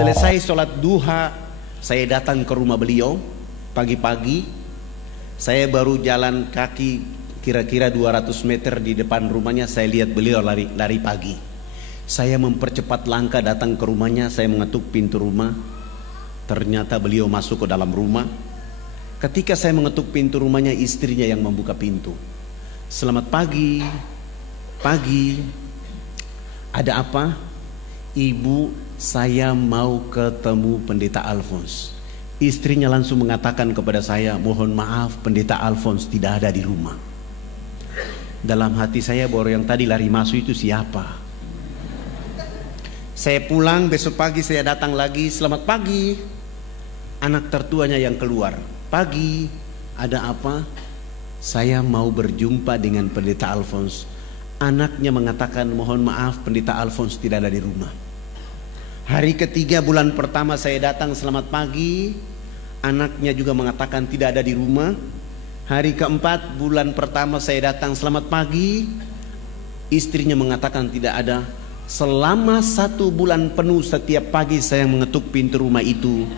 Selesai sholat duha, saya datang ke rumah beliau pagi-pagi. Saya baru jalan kaki kira-kira 200 meter di depan rumahnya. Saya lihat beliau lari pagi. Saya mempercepat langkah datang ke rumahnya. Saya mengetuk pintu rumah. Ternyata beliau masuk ke dalam rumah. Ketika saya mengetuk pintu rumahnya, istrinya yang membuka pintu. Selamat pagi. Pagi. Ada apa? Ibu, saya mau ketemu Pendeta Alphonse. Istrinya langsung mengatakan kepada saya, mohon maaf Pendeta Alphonse tidak ada di rumah. Dalam hati saya, baru yang tadi lari masuk itu siapa? Saya pulang, besok pagi saya datang lagi. Selamat pagi. Anak tertuanya yang keluar. Pagi, ada apa? Saya mau berjumpa dengan Pendeta Alphonse. Anaknya mengatakan, mohon maaf Pendeta Alphonse tidak ada di rumah. Hari ketiga bulan pertama saya datang, selamat pagi. Anaknya juga mengatakan tidak ada di rumah. Hari keempat bulan pertama saya datang, selamat pagi. Istrinya mengatakan tidak ada. Selama 1 bulan penuh setiap pagi saya mengetuk pintu rumah itu,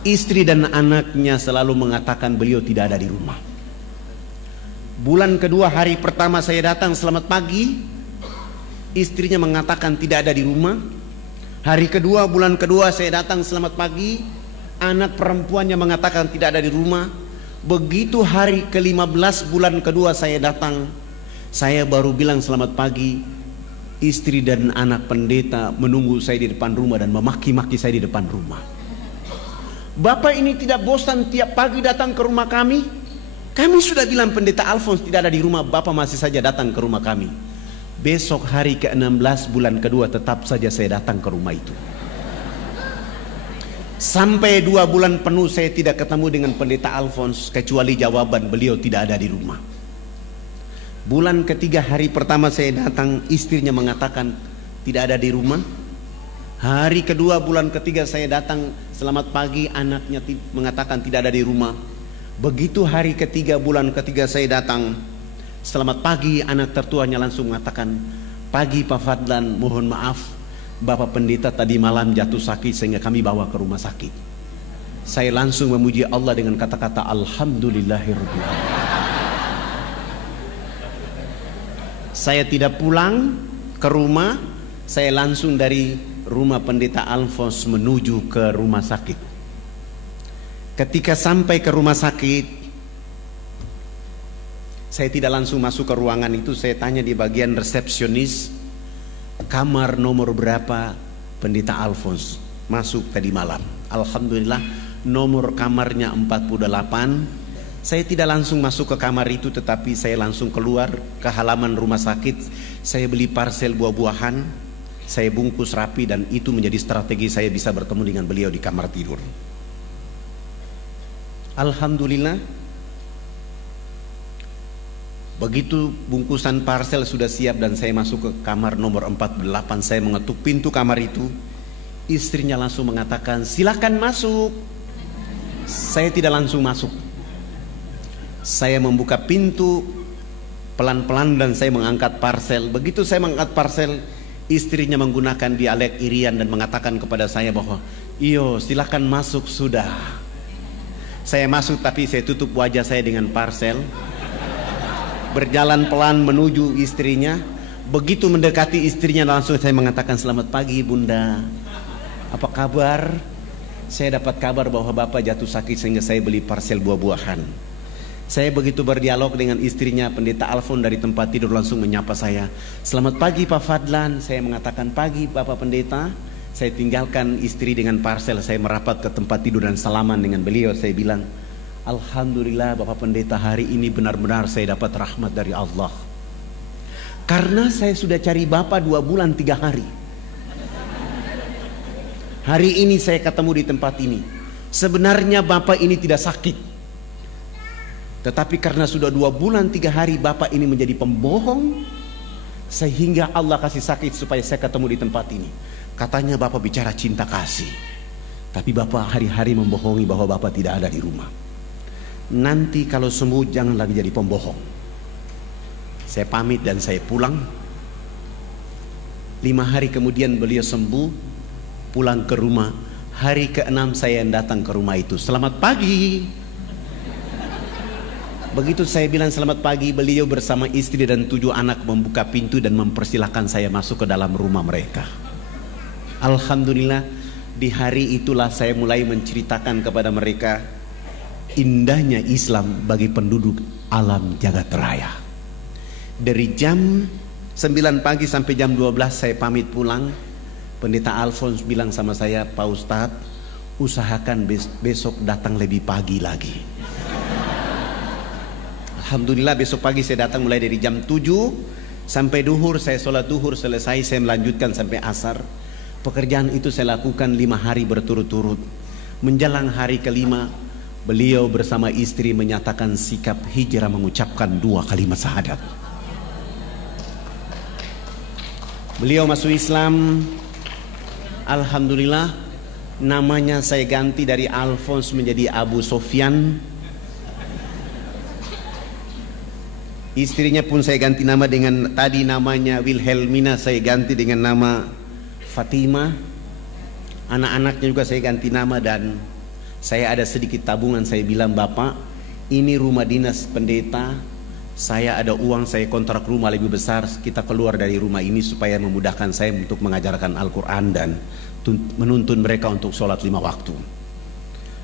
istri dan anaknya selalu mengatakan beliau tidak ada di rumah. Bulan kedua hari pertama saya datang, selamat pagi. Istrinya mengatakan tidak ada di rumah. Hari kedua bulan kedua saya datang, selamat pagi. Anak perempuannya mengatakan tidak ada di rumah. Begitu hari ke-15 bulan kedua saya datang, saya baru bilang selamat pagi. Istri dan anak pendeta menunggu saya di depan rumah dan memaki-maki saya di depan rumah. Bapak ini tidak bosan tiap pagi datang ke rumah kami? Kami sudah bilang Pendeta Alphonse tidak ada di rumah, Bapak masih saja datang ke rumah kami. Besok hari ke-16 bulan kedua tetap saja saya datang ke rumah itu. Sampai 2 bulan penuh saya tidak ketemu dengan Pendeta Alphonse, kecuali jawaban beliau tidak ada di rumah. Bulan ketiga hari pertama saya datang, istrinya mengatakan tidak ada di rumah. Hari kedua bulan ketiga saya datang, selamat pagi, anaknya mengatakan tidak ada di rumah. Begitu hari ketiga bulan ketiga saya datang, selamat pagi, anak tertuanya langsung mengatakan, pagi Pak Fadlan, mohon maaf Bapak Pendeta tadi malam jatuh sakit sehingga kami bawa ke rumah sakit. Saya langsung memuji Allah dengan kata-kata Alhamdulillahirabbil alamin. Saya tidak pulang ke rumah, saya langsung dari rumah Pendeta Alphonse menuju ke rumah sakit. Ketika sampai ke rumah sakit, saya tidak langsung masuk ke ruangan itu. Saya tanya di bagian resepsionis, kamar nomor berapa Pendeta Alphonse masuk tadi malam. Alhamdulillah nomor kamarnya 48. Saya tidak langsung masuk ke kamar itu, tetapi saya langsung keluar ke halaman rumah sakit. Saya beli parsel buah-buahan, saya bungkus rapi, dan itu menjadi strategi saya bisa bertemu dengan beliau di kamar tidur. Alhamdulillah, begitu bungkusan parsel sudah siap dan saya masuk ke kamar nomor 48, saya mengetuk pintu kamar itu. Istrinya langsung mengatakan, silakan masuk. Saya tidak langsung masuk. Saya membuka pintu pelan-pelan dan saya mengangkat parsel. Begitu saya mengangkat parsel, istrinya menggunakan dialek Irian dan mengatakan kepada saya bahwa, iyo silakan masuk sudah. Saya masuk tapi saya tutup wajah saya dengan parsel. Berjalan pelan menuju istrinya. Begitu mendekati istrinya langsung saya mengatakan, selamat pagi Bunda, apa kabar? Saya dapat kabar bahwa Bapak jatuh sakit sehingga saya beli parsel buah-buahan. Saya begitu berdialog dengan istrinya, Pendeta Alphonse dari tempat tidur langsung menyapa saya, selamat pagi Pak Fadlan. Saya mengatakan pagi Bapak Pendeta. Saya tinggalkan istri dengan parsel, saya merapat ke tempat tidur dan salaman dengan beliau. Saya bilang, Alhamdulillah Bapak Pendeta, hari ini benar-benar saya dapat rahmat dari Allah. Karena saya sudah cari Bapak 2 bulan 3 hari. Hari ini saya ketemu di tempat ini. Sebenarnya Bapak ini tidak sakit, tetapi karena sudah 2 bulan 3 hari Bapak ini menjadi pembohong, sehingga Allah kasih sakit supaya saya ketemu di tempat ini. Katanya Bapak bicara cinta kasih, tapi Bapak hari-hari membohongi bahwa Bapak tidak ada di rumah. Nanti kalau sembuh jangan lagi jadi pembohong. Saya pamit dan saya pulang. 5 hari kemudian beliau sembuh, pulang ke rumah. Hari ke-6 saya yang datang ke rumah itu. Selamat pagi. Begitu saya bilang selamat pagi, beliau bersama istri dan 7 anak membuka pintu dan mempersilahkan saya masuk ke dalam rumah mereka. Alhamdulillah, di hari itulah saya mulai menceritakan kepada mereka indahnya Islam bagi penduduk alam jagat raya. Dari jam 9 pagi sampai jam 12 saya pamit pulang. Pendeta Alfons bilang sama saya, Pak Ustadz, usahakan besok datang lebih pagi lagi. Alhamdulillah besok pagi saya datang mulai dari jam 7 sampai duhur. Saya sholat duhur selesai, saya melanjutkan sampai asar. Pekerjaan itu saya lakukan 5 hari berturut-turut. Menjelang hari ke-5, beliau bersama istri menyatakan sikap hijrah, mengucapkan 2 kalimat syahadat. Beliau masuk Islam. Alhamdulillah, namanya saya ganti dari Alfons menjadi Abu Sofyan. Istrinya pun saya ganti nama dengan, tadi namanya Wilhelmina, saya ganti dengan nama Fatima. Anak-anaknya juga saya ganti nama, dan saya ada sedikit tabungan. Saya bilang, Bapak, ini rumah dinas pendeta, saya ada uang, saya kontrak rumah lebih besar, kita keluar dari rumah ini supaya memudahkan saya untuk mengajarkan Al-Quran dan menuntun mereka untuk sholat 5 waktu.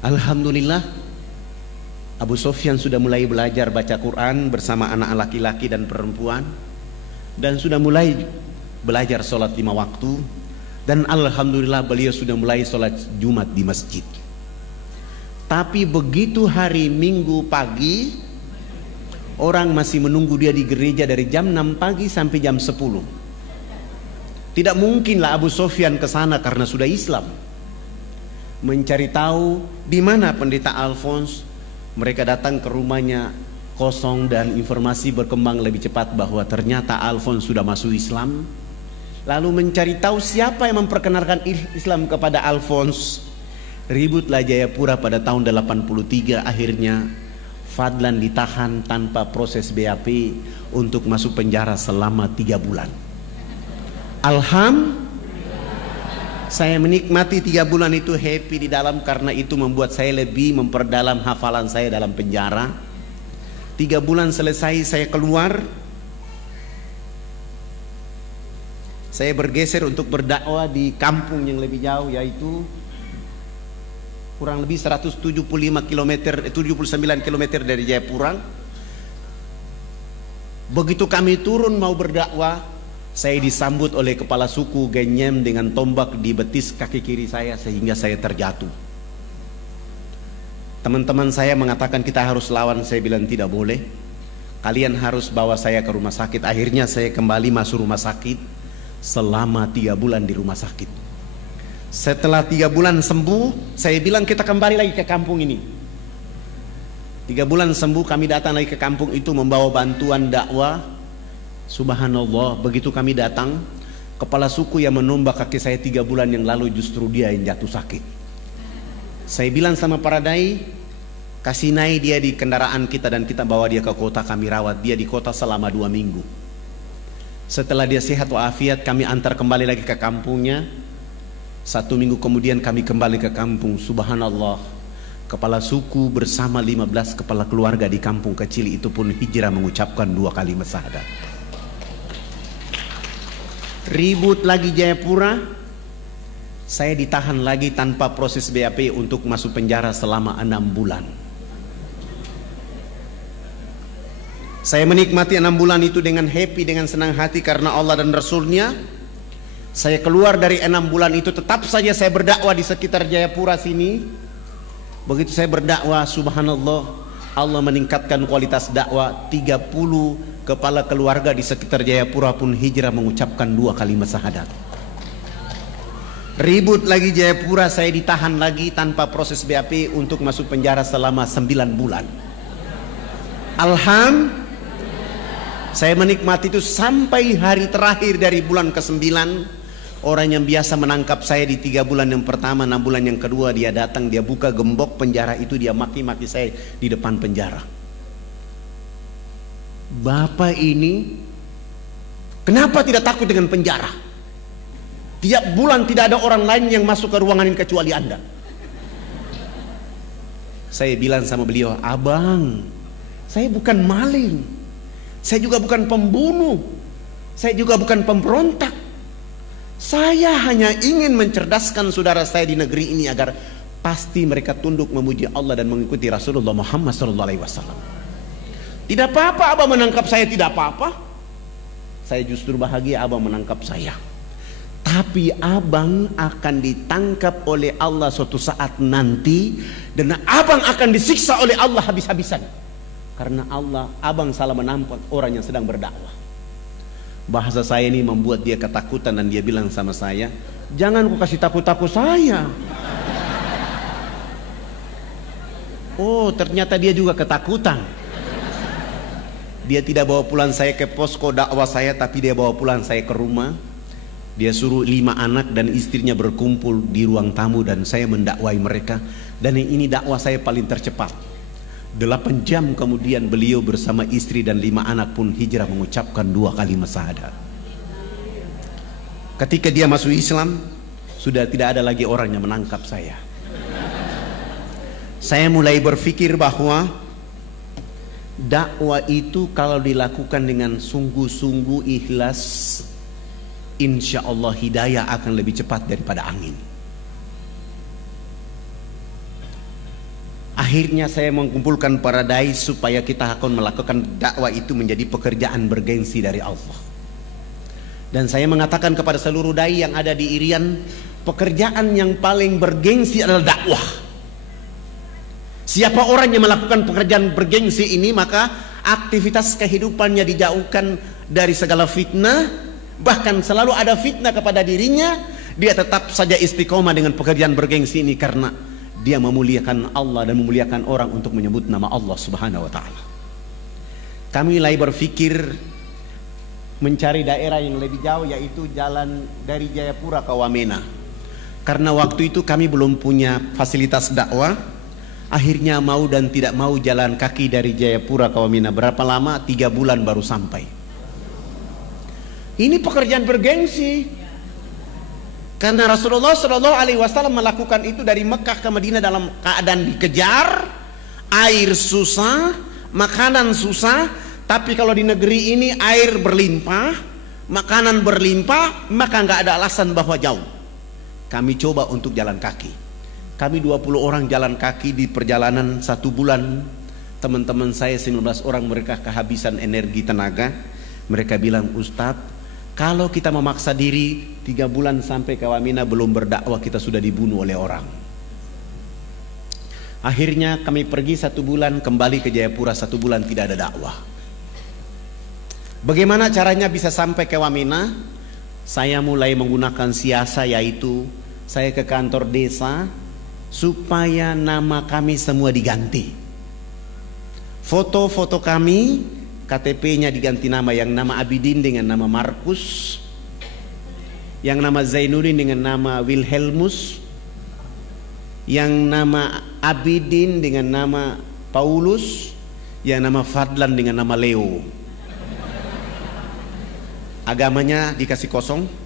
Alhamdulillah, Abu Sofyan sudah mulai belajar baca Quran bersama anak laki-laki dan perempuan, dan sudah mulai belajar sholat 5 waktu. Dan alhamdulillah beliau sudah mulai sholat Jumat di masjid. Tapi begitu hari Minggu pagi, orang masih menunggu dia di gereja dari jam 6 pagi sampai jam 10. Tidak mungkinlah Abu Sofyan ke sana karena sudah Islam. Mencari tahu di mana pendeta Alfons. Mereka datang ke rumahnya kosong, dan informasi berkembang lebih cepat bahwa ternyata Alfons sudah masuk Islam. Lalu mencari tahu siapa yang memperkenalkan Islam kepada Alfons. Ributlah Jayapura pada tahun 83. Akhirnya Fadlan ditahan tanpa proses BAP untuk masuk penjara selama 3 bulan. Saya menikmati 3 bulan itu, happy di dalam, karena itu membuat saya lebih memperdalam hafalan saya dalam penjara. 3 bulan selesai, saya keluar. Saya bergeser untuk berdakwah di kampung yang lebih jauh, yaitu kurang lebih 175 km, 79 km dari Jayapura. Begitu kami turun mau berdakwah, saya disambut oleh kepala suku Genyem dengan tombak di betis kaki kiri saya sehingga saya terjatuh. Teman-teman saya mengatakan kita harus lawan. Saya bilang tidak boleh, kalian harus bawa saya ke rumah sakit. Akhirnya saya kembali masuk rumah sakit. Selama 3 bulan di rumah sakit. Setelah 3 bulan sembuh, saya bilang kita kembali lagi ke kampung ini. 3 bulan sembuh, kami datang lagi ke kampung itu membawa bantuan dakwah. Subhanallah, begitu kami datang, kepala suku yang menombak kaki saya 3 bulan yang lalu justru dia yang jatuh sakit. Saya bilang sama para dai, kasih naik dia di kendaraan kita dan kita bawa dia ke kota, kami rawat dia di kota selama 2 minggu. Setelah dia sehat walafiat, kami antar kembali lagi ke kampungnya. 1 minggu kemudian kami kembali ke kampung. Subhanallah, kepala suku bersama 15 kepala keluarga di kampung kecil itu pun hijrah mengucapkan 2 kalimat syahadat. Ribut lagi Jayapura, saya ditahan lagi tanpa proses BAP untuk masuk penjara selama 6 bulan. Saya menikmati 6 bulan itu dengan happy, dengan senang hati karena Allah dan Rasulnya. Saya keluar dari 6 bulan itu, tetap saja saya berdakwah di sekitar Jayapura sini. Begitu saya berdakwah, subhanallah, Allah meningkatkan kualitas dakwah. 30 kepala keluarga di sekitar Jayapura pun hijrah mengucapkan 2 kalimat syahadat. Ribut lagi Jayapura, saya ditahan lagi tanpa proses BAP untuk masuk penjara selama 9 bulan. Saya menikmati itu sampai hari terakhir dari bulan ke-9. Orang yang biasa menangkap saya di 3 bulan yang pertama, 6 bulan yang kedua, dia datang, dia buka gembok penjara itu, dia maki-maki saya di depan penjara. Bapak ini kenapa tidak takut dengan penjara? Tiap bulan tidak ada orang lain yang masuk ke ruangan ini kecuali Anda. Saya bilang sama beliau, abang, saya bukan maling, saya juga bukan pembunuh, saya juga bukan pemberontak. Saya hanya ingin mencerdaskan saudara saya di negeri ini agar pasti mereka tunduk memuji Allah dan mengikuti Rasulullah Muhammad SAW. Tidak apa-apa abang menangkap saya, tidak apa-apa. Saya justru bahagia abang menangkap saya. Tapi abang akan ditangkap oleh Allah suatu saat nanti, dan abang akan disiksa oleh Allah habis-habisan. Karena abang salah menangkap orang yang sedang berdakwah. Bahasa saya ini membuat dia ketakutan dan dia bilang sama saya, jangan kau kasih takut-takut saya. Oh, ternyata dia juga ketakutan. Dia tidak bawa pulang saya ke posko dakwah saya, tapi dia bawa pulang saya ke rumah. Dia suruh 5 anak dan istrinya berkumpul di ruang tamu dan saya mendakwai mereka. Dan ini dakwah saya paling tercepat. 8 jam kemudian beliau bersama istri dan 5 anak pun hijrah mengucapkan 2 kalimat syahadat. Ketika dia masuk Islam, sudah tidak ada lagi orang yang menangkap saya. Saya mulai berpikir bahwa dakwah itu kalau dilakukan dengan sungguh-sungguh ikhlas, insya Allah hidayah akan lebih cepat daripada angin. Akhirnya saya mengumpulkan para dai supaya kita akan melakukan dakwah itu menjadi pekerjaan bergengsi dari Allah. Dan saya mengatakan kepada seluruh dai yang ada di Irian, pekerjaan yang paling bergengsi adalah dakwah. Siapa orang yang melakukan pekerjaan bergengsi ini, maka aktivitas kehidupannya dijauhkan dari segala fitnah. Bahkan selalu ada fitnah kepada dirinya, dia tetap saja istiqomah dengan pekerjaan bergengsi ini karena dia memuliakan Allah dan memuliakan orang untuk menyebut nama Allah Subhanahu wa taala. Kami mulai berpikir mencari daerah yang lebih jauh, yaitu jalan dari Jayapura ke Wamena. Karena waktu itu kami belum punya fasilitas dakwah. Akhirnya mau dan tidak mau jalan kaki dari Jayapura ke Wamena. Berapa lama? 3 bulan baru sampai. Ini pekerjaan bergengsi. Karena Rasulullah SAW melakukan itu dari Mekah ke Madinah dalam keadaan dikejar, air susah, makanan susah. Tapi kalau di negeri ini air berlimpah, makanan berlimpah, maka nggak ada alasan bahwa jauh. Kami coba untuk jalan kaki. Kami 20 orang jalan kaki di perjalanan 1 bulan. Teman-teman saya 19 orang, mereka kehabisan energi tenaga. Mereka bilang, Ustadz, kalau kita memaksa diri 3 bulan sampai ke Wamena belum berdakwah, kita sudah dibunuh oleh orang. Akhirnya kami pergi 1 bulan, kembali ke Jayapura 1 bulan, tidak ada dakwah. Bagaimana caranya bisa sampai ke Wamena? Saya mulai menggunakan siasa, yaitu saya ke kantor desa supaya nama kami semua diganti. Foto-foto kami, KTP-nya diganti nama, yang nama Abidin dengan nama Markus, yang nama Zainuddin dengan nama Wilhelmus, yang nama Abidin dengan nama Paulus, yang nama Fadlan dengan nama Leo. Agamanya dikasih kosong.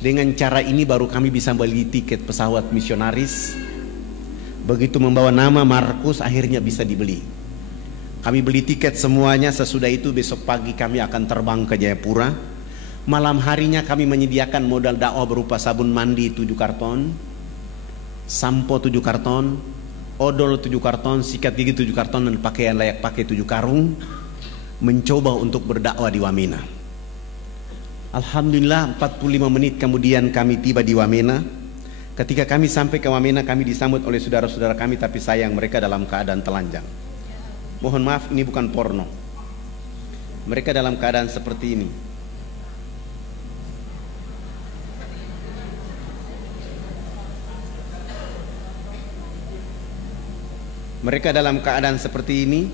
Dengan cara ini baru kami bisa beli tiket pesawat misionaris. Begitu membawa nama Markus, akhirnya bisa dibeli. Kami beli tiket semuanya. Sesudah itu besok pagi kami akan terbang ke Jayapura. Malam harinya kami menyediakan modal dakwah berupa sabun mandi 7 karton, sampo 7 karton, odol 7 karton, sikat gigi 7 karton, dan pakaian layak pakai 7 karung. Mencoba untuk berdakwah di Wamena. Alhamdulillah 45 menit kemudian kami tiba di Wamena. Ketika kami sampai ke Wamena, kami disambut oleh saudara-saudara kami, tapi sayang mereka dalam keadaan telanjang. Mohon maaf, ini bukan porno. Mereka dalam keadaan seperti ini. Mereka dalam keadaan seperti ini.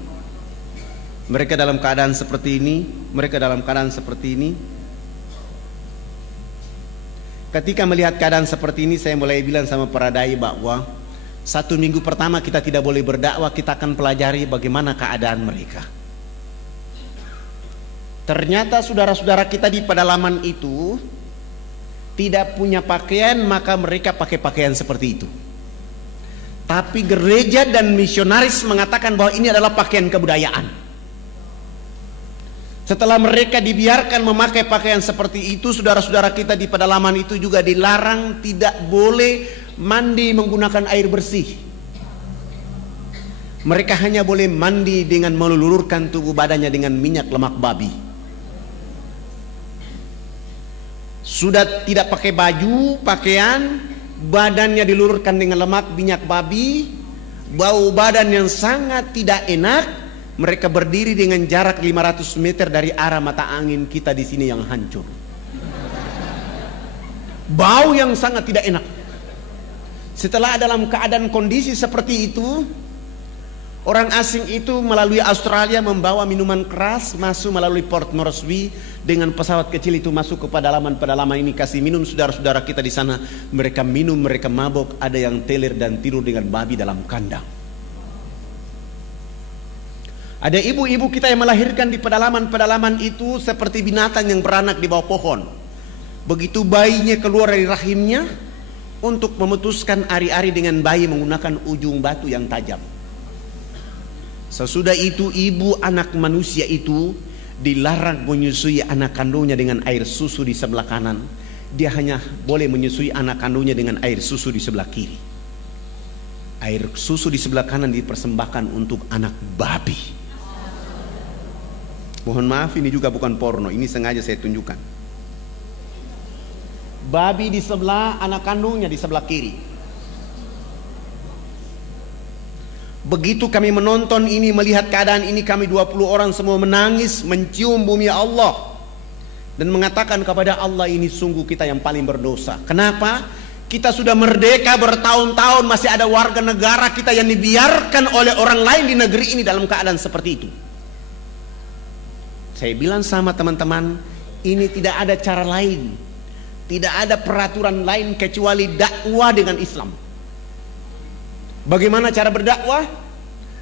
Mereka dalam keadaan seperti ini. Mereka dalam keadaan seperti ini. Ketika melihat keadaan seperti ini, saya mulai bilang sama para dai bahwa 1 minggu pertama kita tidak boleh berdakwah, kita akan pelajari bagaimana keadaan mereka. Ternyata saudara-saudara kita di pedalaman itu tidak punya pakaian, maka mereka pakai pakaian seperti itu. Tapi gereja dan misionaris mengatakan bahwa ini adalah pakaian kebudayaan. Setelah mereka dibiarkan memakai pakaian seperti itu, saudara-saudara kita di pedalaman itu juga dilarang tidak boleh mandi menggunakan air bersih. Mereka hanya boleh mandi dengan melulurkan tubuh badannya dengan minyak lemak babi. Sudah tidak pakai baju, pakaian, badannya dilulurkan dengan lemak minyak babi, bau badan yang sangat tidak enak. Mereka berdiri dengan jarak 500 meter dari arah mata angin kita di sini yang hancur. Bau yang sangat tidak enak. Setelah dalam keadaan kondisi seperti itu, orang asing itu melalui Australia membawa minuman keras masuk melalui Port Moresby dengan pesawat kecil itu masuk ke pedalaman ini, kasih minum saudara-saudara kita di sana. Mereka minum, mereka mabok, ada yang teler dan tidur dengan babi dalam kandang. Ada ibu-ibu kita yang melahirkan di pedalaman itu seperti binatang yang beranak di bawah pohon. Begitu bayinya keluar dari rahimnya, untuk memutuskan ari-ari dengan bayi menggunakan ujung batu yang tajam. Sesudah itu ibu anak manusia itu dilarang menyusui anak kandungnya dengan air susu di sebelah kanan. Dia hanya boleh menyusui anak kandungnya dengan air susu di sebelah kiri. Air susu di sebelah kanan dipersembahkan untuk anak babi. Mohon maaf, ini juga bukan porno, ini sengaja saya tunjukkan. Babi di sebelah, anak kandungnya di sebelah kiri. Begitu kami menonton ini, melihat keadaan ini, kami 20 orang semua menangis, mencium bumi Allah dan mengatakan kepada Allah, ini sungguh kita yang paling berdosa. Kenapa? Kita sudah merdeka bertahun-tahun, masih ada warga negara kita yang dibiarkan oleh orang lain di negeri ini dalam keadaan seperti itu. Saya bilang sama teman-teman, ini tidak ada cara lain, tidak ada peraturan lain kecuali dakwah dengan Islam. Bagaimana cara berdakwah?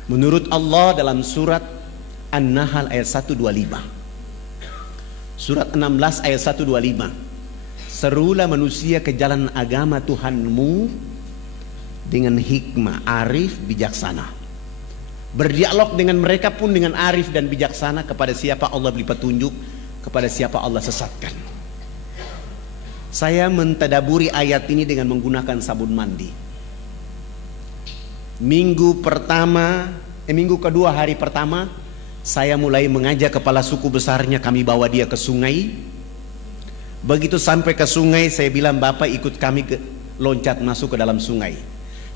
Menurut Allah dalam surat An-Nahl ayat 125. Surat 16 ayat 125. Serulah manusia ke jalan agama Tuhanmu dengan hikmah, arif, bijaksana. Berdialog dengan mereka pun dengan arif dan bijaksana. Kepada siapa Allah beri petunjuk, kepada siapa Allah sesatkan. Saya mentadaburi ayat ini dengan menggunakan sabun mandi. Minggu kedua hari pertama, saya mulai mengajak kepala suku besarnya, kami bawa dia ke sungai. Begitu sampai ke sungai, saya bilang, Bapak ikut kami loncat masuk ke dalam sungai.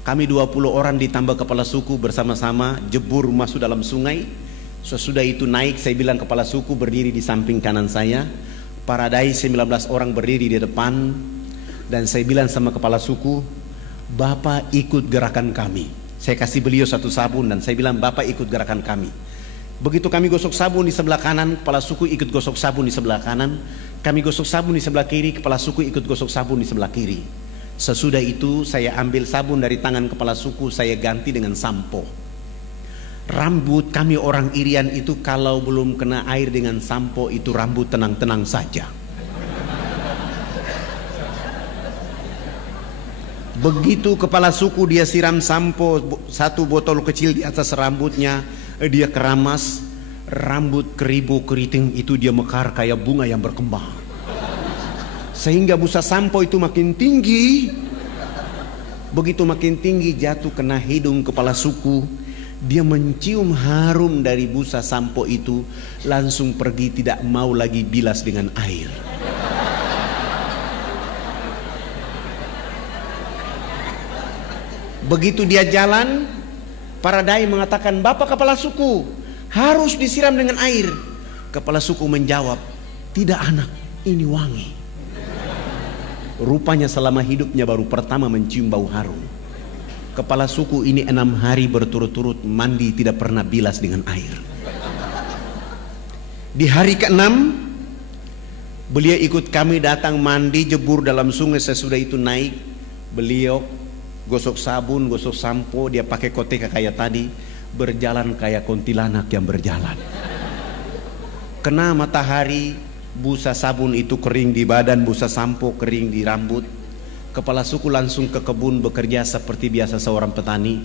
Kami 20 orang ditambah kepala suku bersama-sama jebur masuk dalam sungai. Sesudah itu naik, saya bilang kepala suku berdiri di samping kanan saya, para dai 19 orang berdiri di depan, dan saya bilang sama kepala suku, Bapak ikut gerakan kami. Saya kasih beliau satu sabun dan saya bilang, Bapak ikut gerakan kami. Begitu kami gosok sabun di sebelah kanan, kepala suku ikut gosok sabun di sebelah kanan. Kami gosok sabun di sebelah kiri, kepala suku ikut gosok sabun di sebelah kiri. Sesudah itu saya ambil sabun dari tangan kepala suku, saya ganti dengan sampo. Rambut kami orang Irian itu kalau belum kena air dengan sampo itu rambut tenang-tenang saja. Begitu kepala suku dia siram sampo, satu botol kecil di atas rambutnya, dia keramas, rambut keribu keriting itu dia mekar kayak bunga yang berkembang. Sehingga busa sampo itu makin tinggi. Begitu makin tinggi jatuh kena hidung kepala suku. Dia mencium harum dari busa sampo itu, langsung pergi, tidak mau lagi bilas dengan air. Begitu dia jalan, para dai mengatakan, Bapak kepala suku, harus disiram dengan air. Kepala suku menjawab, tidak anak, ini wangi. Rupanya selama hidupnya baru pertama mencium bau harum. Kepala suku ini 6 hari berturut-turut mandi tidak pernah bilas dengan air. Di hari ke-6 beliau ikut kami datang mandi jebur dalam sungai. Sesudah itu naik, beliau gosok sabun, gosok sampo, dia pakai koteka kayak tadi, berjalan kayak kuntilanak yang berjalan. Kena matahari, busa sabun itu kering di badan, busa sampo kering di rambut. Kepala suku langsung ke kebun bekerja seperti biasa seorang petani.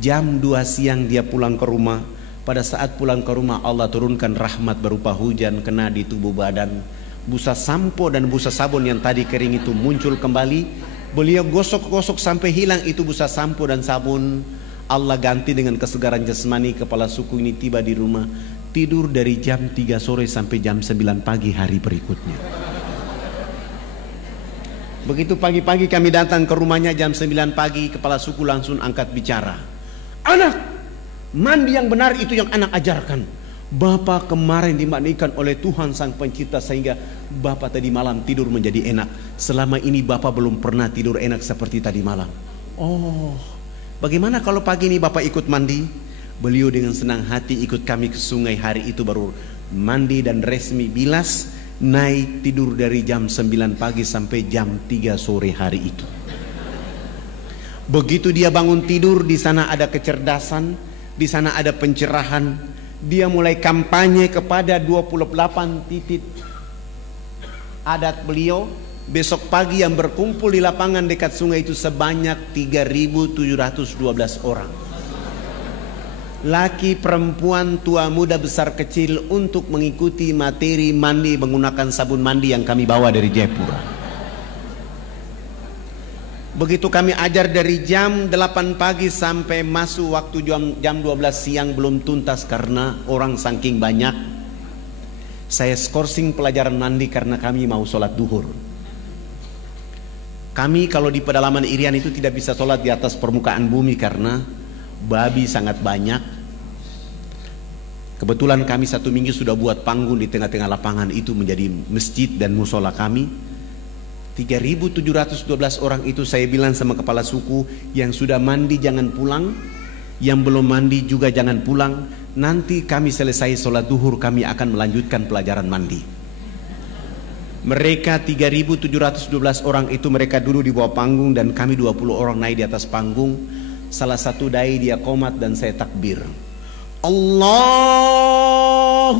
Jam 2 siang dia pulang ke rumah. Pada saat pulang ke rumah Allah turunkan rahmat berupa hujan kena di tubuh badan. Busa sampo dan busa sabun yang tadi kering itu muncul kembali. Beliau gosok-gosok sampai hilang itu busa sampo dan sabun. Allah ganti dengan kesegaran jasmani. Kepala suku ini tiba di rumah, tidur dari jam 3 sore sampai jam 9 pagi hari berikutnya. Begitu pagi-pagi kami datang ke rumahnya jam 9 pagi, kepala suku langsung angkat bicara. Anak, mandi yang benar itu yang anak ajarkan. Bapak kemarin dimandikan oleh Tuhan Sang Pencipta sehingga Bapak tadi malam tidur menjadi enak. Selama ini Bapak belum pernah tidur enak seperti tadi malam. Oh, bagaimana kalau pagi ini Bapak ikut mandi? Beliau dengan senang hati ikut kami ke sungai. Hari itu baru mandi dan resmi bilas, naik tidur dari jam 9 pagi sampai jam 3 sore hari itu. Begitu dia bangun tidur, di sana ada kecerdasan, di sana ada pencerahan. Dia mulai kampanye kepada 28 titik adat beliau. Besok pagi yang berkumpul di lapangan dekat sungai itu sebanyak 3.712 orang. Laki, perempuan, tua, muda, besar, kecil untuk mengikuti materi mandi menggunakan sabun mandi yang kami bawa dari Jayapura. Begitu kami ajar dari jam 8 pagi sampai masuk waktu jam 12 siang belum tuntas karena orang saking banyak. Saya skorsing pelajaran mandi karena kami mau sholat duhur. Kami kalau di pedalaman Irian itu tidak bisa sholat di atas permukaan bumi karena babi sangat banyak. Kebetulan kami 1 minggu sudah buat panggung di tengah-tengah lapangan itu menjadi masjid dan musola kami. 3.712 orang itu saya bilang sama kepala suku, yang sudah mandi jangan pulang, yang belum mandi juga jangan pulang. Nanti kami selesai sholat duhur kami akan melanjutkan pelajaran mandi. Mereka 3.712 orang itu mereka duduk di bawah panggung dan kami 20 orang naik di atas panggung. Salah satu dai dia qomat dan saya takbir. Allahu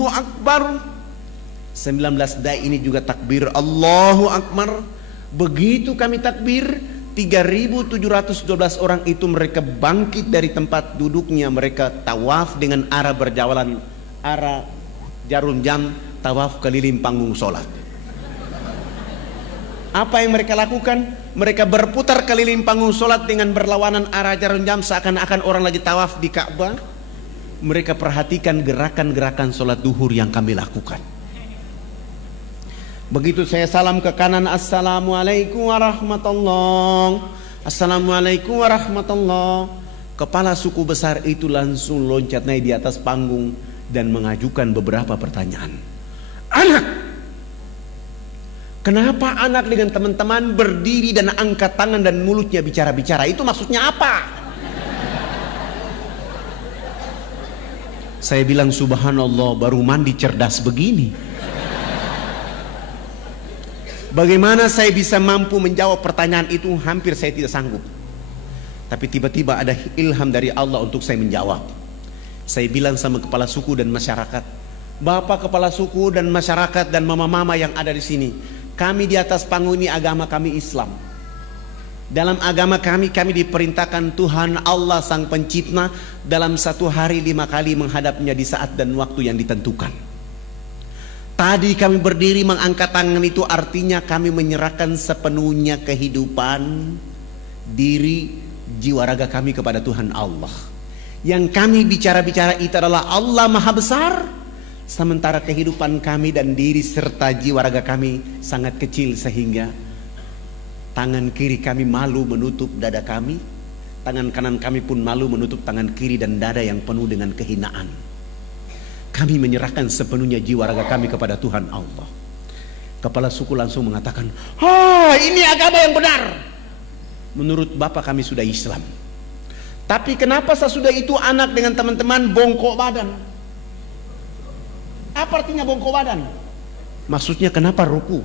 Akbar. 19 dai ini juga takbir Allahu Akbar. Begitu kami takbir, 3.712 orang itu mereka bangkit dari tempat duduknya, mereka tawaf dengan arah berjalan, arah jarum jam, tawaf keliling panggung sholat. Apa yang mereka lakukan? Mereka berputar keliling panggung sholat dengan berlawanan arah jarum jam seakan-akan orang lagi tawaf di Ka'bah. Mereka perhatikan gerakan-gerakan sholat duhur yang kami lakukan. Begitu saya salam ke kanan, Assalamualaikum warahmatullahi, Assalamualaikum warahmatullahi. Kepala suku besar itu langsung loncat naik di atas panggung dan mengajukan beberapa pertanyaan. Anak, kenapa anak dengan teman-teman berdiri dan angkat tangan dan mulutnya bicara-bicara? Itu maksudnya apa? Saya bilang subhanallah, baru mandi cerdas begini. Bagaimana saya bisa mampu menjawab pertanyaan itu? Hampir saya tidak sanggup. Tapi tiba-tiba ada ilham dari Allah untuk saya menjawab. Saya bilang sama kepala suku dan masyarakat, Bapak kepala suku dan masyarakat dan mama-mama yang ada di sini, kami di atas panggung ini agama kami Islam. Dalam agama kami diperintahkan Tuhan Allah Sang Pencipta dalam 1 hari 5 kali menghadapnya di saat dan waktu yang ditentukan. Tadi kami berdiri mengangkat tangan itu artinya kami menyerahkan sepenuhnya kehidupan, diri, jiwa raga kami kepada Tuhan Allah. Yang kami bicara-bicara itu adalah Allah Maha Besar, sementara kehidupan kami dan diri serta jiwa raga kami sangat kecil sehingga tangan kiri kami malu menutup dada kami, tangan kanan kami pun malu menutup tangan kiri dan dada yang penuh dengan kehinaan. Kami menyerahkan sepenuhnya jiwa raga kami kepada Tuhan Allah. Kepala suku langsung mengatakan, ini agama yang benar. Menurut Bapak kami sudah Islam. Tapi kenapa sesudah itu anak dengan teman-teman bongkok badan? Apa artinya bongkok badan? Maksudnya kenapa ruku?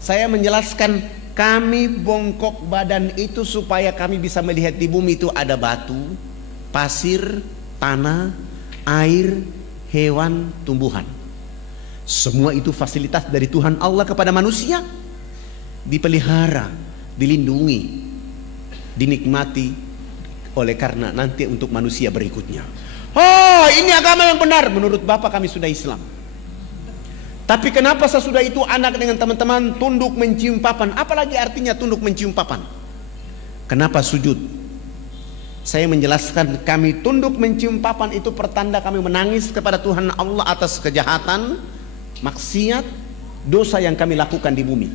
Saya menjelaskan, kami bongkok badan itu supaya kami bisa melihat di bumi itu ada batu, pasir, tanah, air, hewan, tumbuhan. Semua itu fasilitas dari Tuhan Allah kepada manusia, dipelihara, dilindungi, dinikmati oleh karena nanti untuk manusia berikutnya. Oh, ini agama yang benar. Menurut Bapak kami sudah Islam. Tapi kenapa sesudah itu anak dengan teman-teman tunduk mencium papan? Apalagi artinya tunduk mencium papan? Kenapa sujud? Saya menjelaskan, kami tunduk mencium papan itu pertanda kami menangis kepada Tuhan Allah atas kejahatan, maksiat, dosa yang kami lakukan di bumi.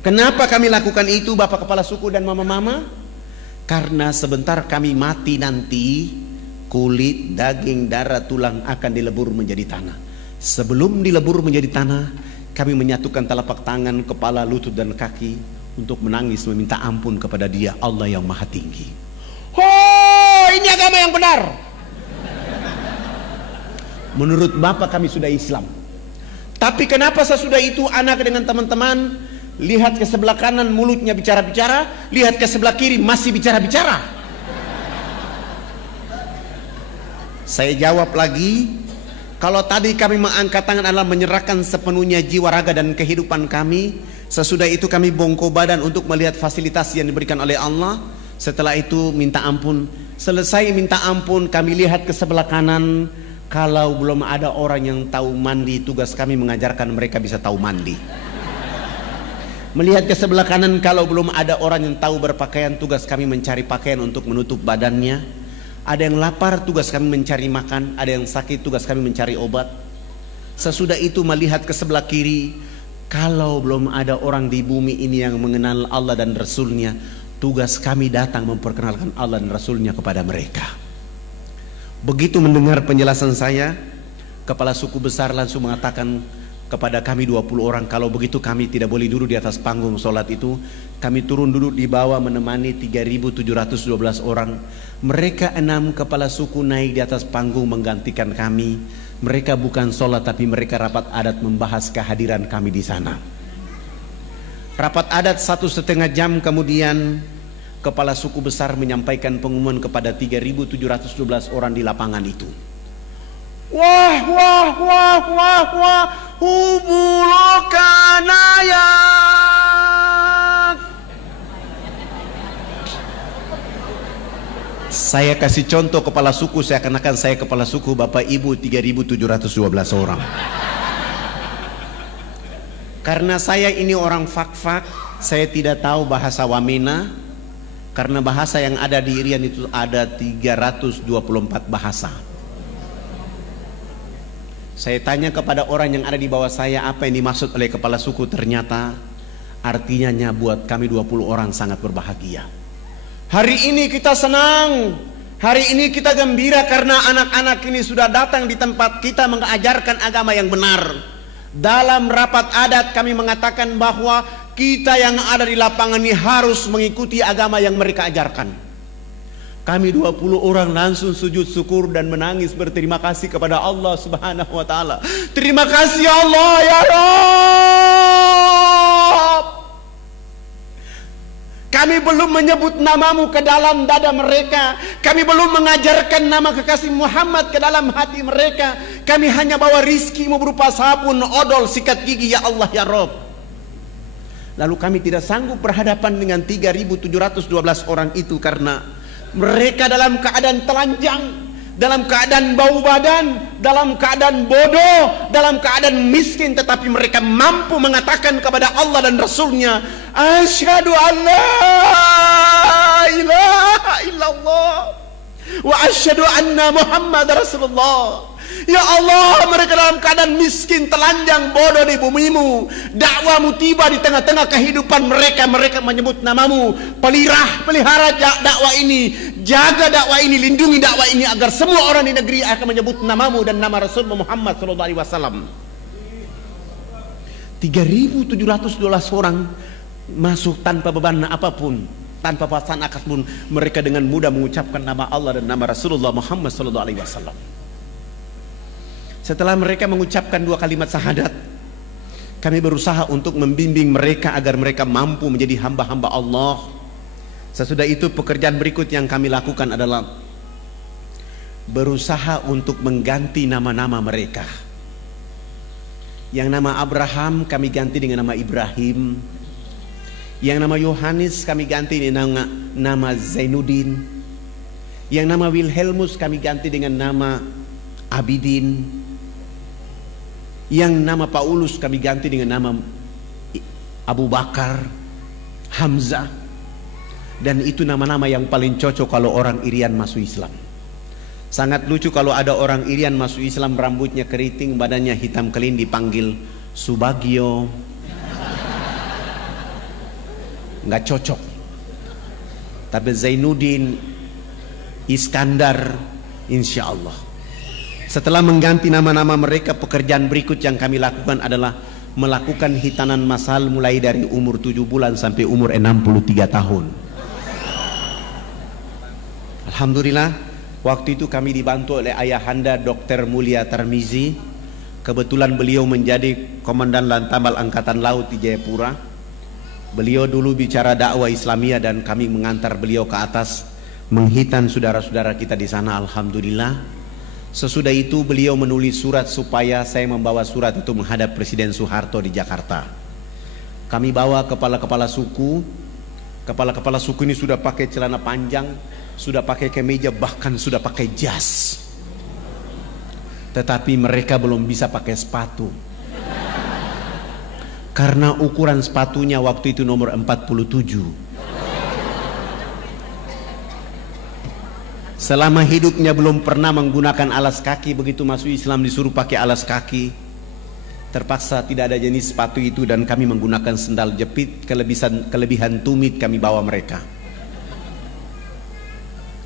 Kenapa kami lakukan itu Bapak Kepala Suku dan Mama-mama? Karena sebentar kami mati nanti, kulit, daging, darah, tulang akan dilebur menjadi tanah. Sebelum dilebur menjadi tanah, kami menyatukan telapak tangan, kepala, lutut dan kaki untuk menangis meminta ampun kepada Dia, Allah yang Maha Tinggi. Oh, ini agama yang benar. Menurut Bapak kami sudah Islam. Tapi kenapa sesudah itu anak dengan teman-teman lihat ke sebelah kanan mulutnya bicara-bicara, lihat ke sebelah kiri masih bicara-bicara? Saya jawab lagi, kalau tadi kami mengangkat tangan adalah menyerahkan sepenuhnya jiwa, raga dan kehidupan kami, sesudah itu kami bongkok badan untuk melihat fasilitas yang diberikan oleh Allah. Setelah itu minta ampun. Selesai minta ampun, kami lihat ke sebelah kanan, kalau belum ada orang yang tahu mandi, tugas kami mengajarkan mereka bisa tahu mandi. Melihat ke sebelah kanan, kalau belum ada orang yang tahu berpakaian, tugas kami mencari pakaian untuk menutup badannya. Ada yang lapar, tugas kami mencari makan. Ada yang sakit, tugas kami mencari obat. Sesudah itu melihat ke sebelah kiri, kalau belum ada orang di bumi ini yang mengenal Allah dan Rasulnya, tugas kami datang memperkenalkan Allah dan Rasulnya kepada mereka. Begitu mendengar penjelasan saya, Kepala Suku Besar langsung mengatakan kepada kami 20 orang, kalau begitu kami tidak boleh duduk di atas panggung sholat itu. Kami turun duduk di bawah menemani 3.712 orang. Mereka 6 kepala suku naik di atas panggung menggantikan kami. Mereka bukan sholat, tapi mereka rapat adat membahas kehadiran kami di sana. Rapat adat 1,5 jam kemudian, Kepala Suku Besar menyampaikan pengumuman kepada 3.712 orang di lapangan itu. Wah, wah, wah, wah, wah, hubulukanaya. Saya kasih contoh kepala suku, saya akan saya kepala suku, Bapak Ibu 3.712 orang. Karena saya ini orang fak-fak, saya tidak tahu bahasa Wamena. Karena bahasa yang ada di Irian itu ada 324 bahasa. Saya tanya kepada orang yang ada di bawah saya apa yang dimaksud oleh kepala suku, ternyata artinya buat kami 20 orang sangat berbahagia. Hari ini kita senang, hari ini kita gembira karena anak-anak ini sudah datang di tempat kita mengajarkan agama yang benar. Dalam rapat adat kami mengatakan bahwa kita yang ada di lapangan ini harus mengikuti agama yang mereka ajarkan. Kami 20 orang langsung sujud syukur dan menangis berterima kasih kepada Allah Subhanahu wa taala. Terima kasih Allah ya Rabb. Kami belum menyebut namamu ke dalam dada mereka. Kami belum mengajarkan nama kekasih Muhammad ke dalam hati mereka. Kami hanya bawa rizkimu berupa sabun, odol, sikat gigi ya Allah ya Rabb. Lalu kami tidak sanggup berhadapan dengan 3.712 orang itu karena mereka dalam keadaan telanjang, dalam keadaan bau badan, dalam keadaan bodoh, dalam keadaan miskin, tetapi mereka mampu mengatakan kepada Allah dan Rasulnya, asyhadu an la ilaha illallah wa asyhadu anna Muhammad Rasulullah. Ya Allah, mereka dalam keadaan miskin, telanjang, bodoh di bumimu. Dakwamu tiba di tengah-tengah kehidupan mereka. Mereka menyebut namamu. Pelihara dakwah ini, jaga dakwah ini, lindungi dakwah ini agar semua orang di negeri akan menyebut namamu dan nama Rasul Muhammad SAW. 3.712 orang masuk tanpa beban apapun, tanpa paksaan apapun. Mereka dengan mudah mengucapkan nama Allah dan nama Rasulullah Muhammad SAW. Setelah mereka mengucapkan 2 kalimat syahadat, kami berusaha untuk membimbing mereka agar mereka mampu menjadi hamba-hamba Allah. Sesudah itu pekerjaan berikut yang kami lakukan adalah berusaha untuk mengganti nama-nama mereka. Yang nama Abraham kami ganti dengan nama Ibrahim. Yang nama Yohanes kami ganti dengan nama Zainuddin. Yang nama Wilhelmus kami ganti dengan nama Abidin. Yang nama Paulus kami ganti dengan nama Abu Bakar, Hamzah. Dan itu nama-nama yang paling cocok kalau orang Irian masuk Islam. Sangat lucu kalau ada orang Irian masuk Islam, rambutnya keriting, badannya hitam kelin, dipanggil Subagio. Nggak cocok. Tapi Zainuddin, Iskandar, insya Allah. Setelah mengganti nama-nama mereka, pekerjaan berikut yang kami lakukan adalah melakukan hitanan masal mulai dari umur 7 bulan sampai umur 63 tahun. Alhamdulillah, waktu itu kami dibantu oleh ayahanda Dr. Mulia Tarmizi. Kebetulan beliau menjadi Komandan Lantamal Angkatan Laut di Jayapura. Beliau dulu bicara dakwah Islamiyah dan kami mengantar beliau ke atas menghitan saudara-saudara kita di sana. Alhamdulillah. Sesudah itu beliau menulis surat supaya saya membawa surat itu menghadap Presiden Soeharto di Jakarta. Kami bawa kepala-kepala suku. Kepala-kepala suku ini sudah pakai celana panjang, sudah pakai kemeja, bahkan sudah pakai jas. Tetapi mereka belum bisa pakai sepatu. Karena ukuran sepatunya waktu itu nomor 47. Selama hidupnya belum pernah menggunakan alas kaki, begitu masuk Islam disuruh pakai alas kaki. Terpaksa tidak ada jenis sepatu itu dan kami menggunakan sendal jepit. Kelebihan tumit kami bawa mereka.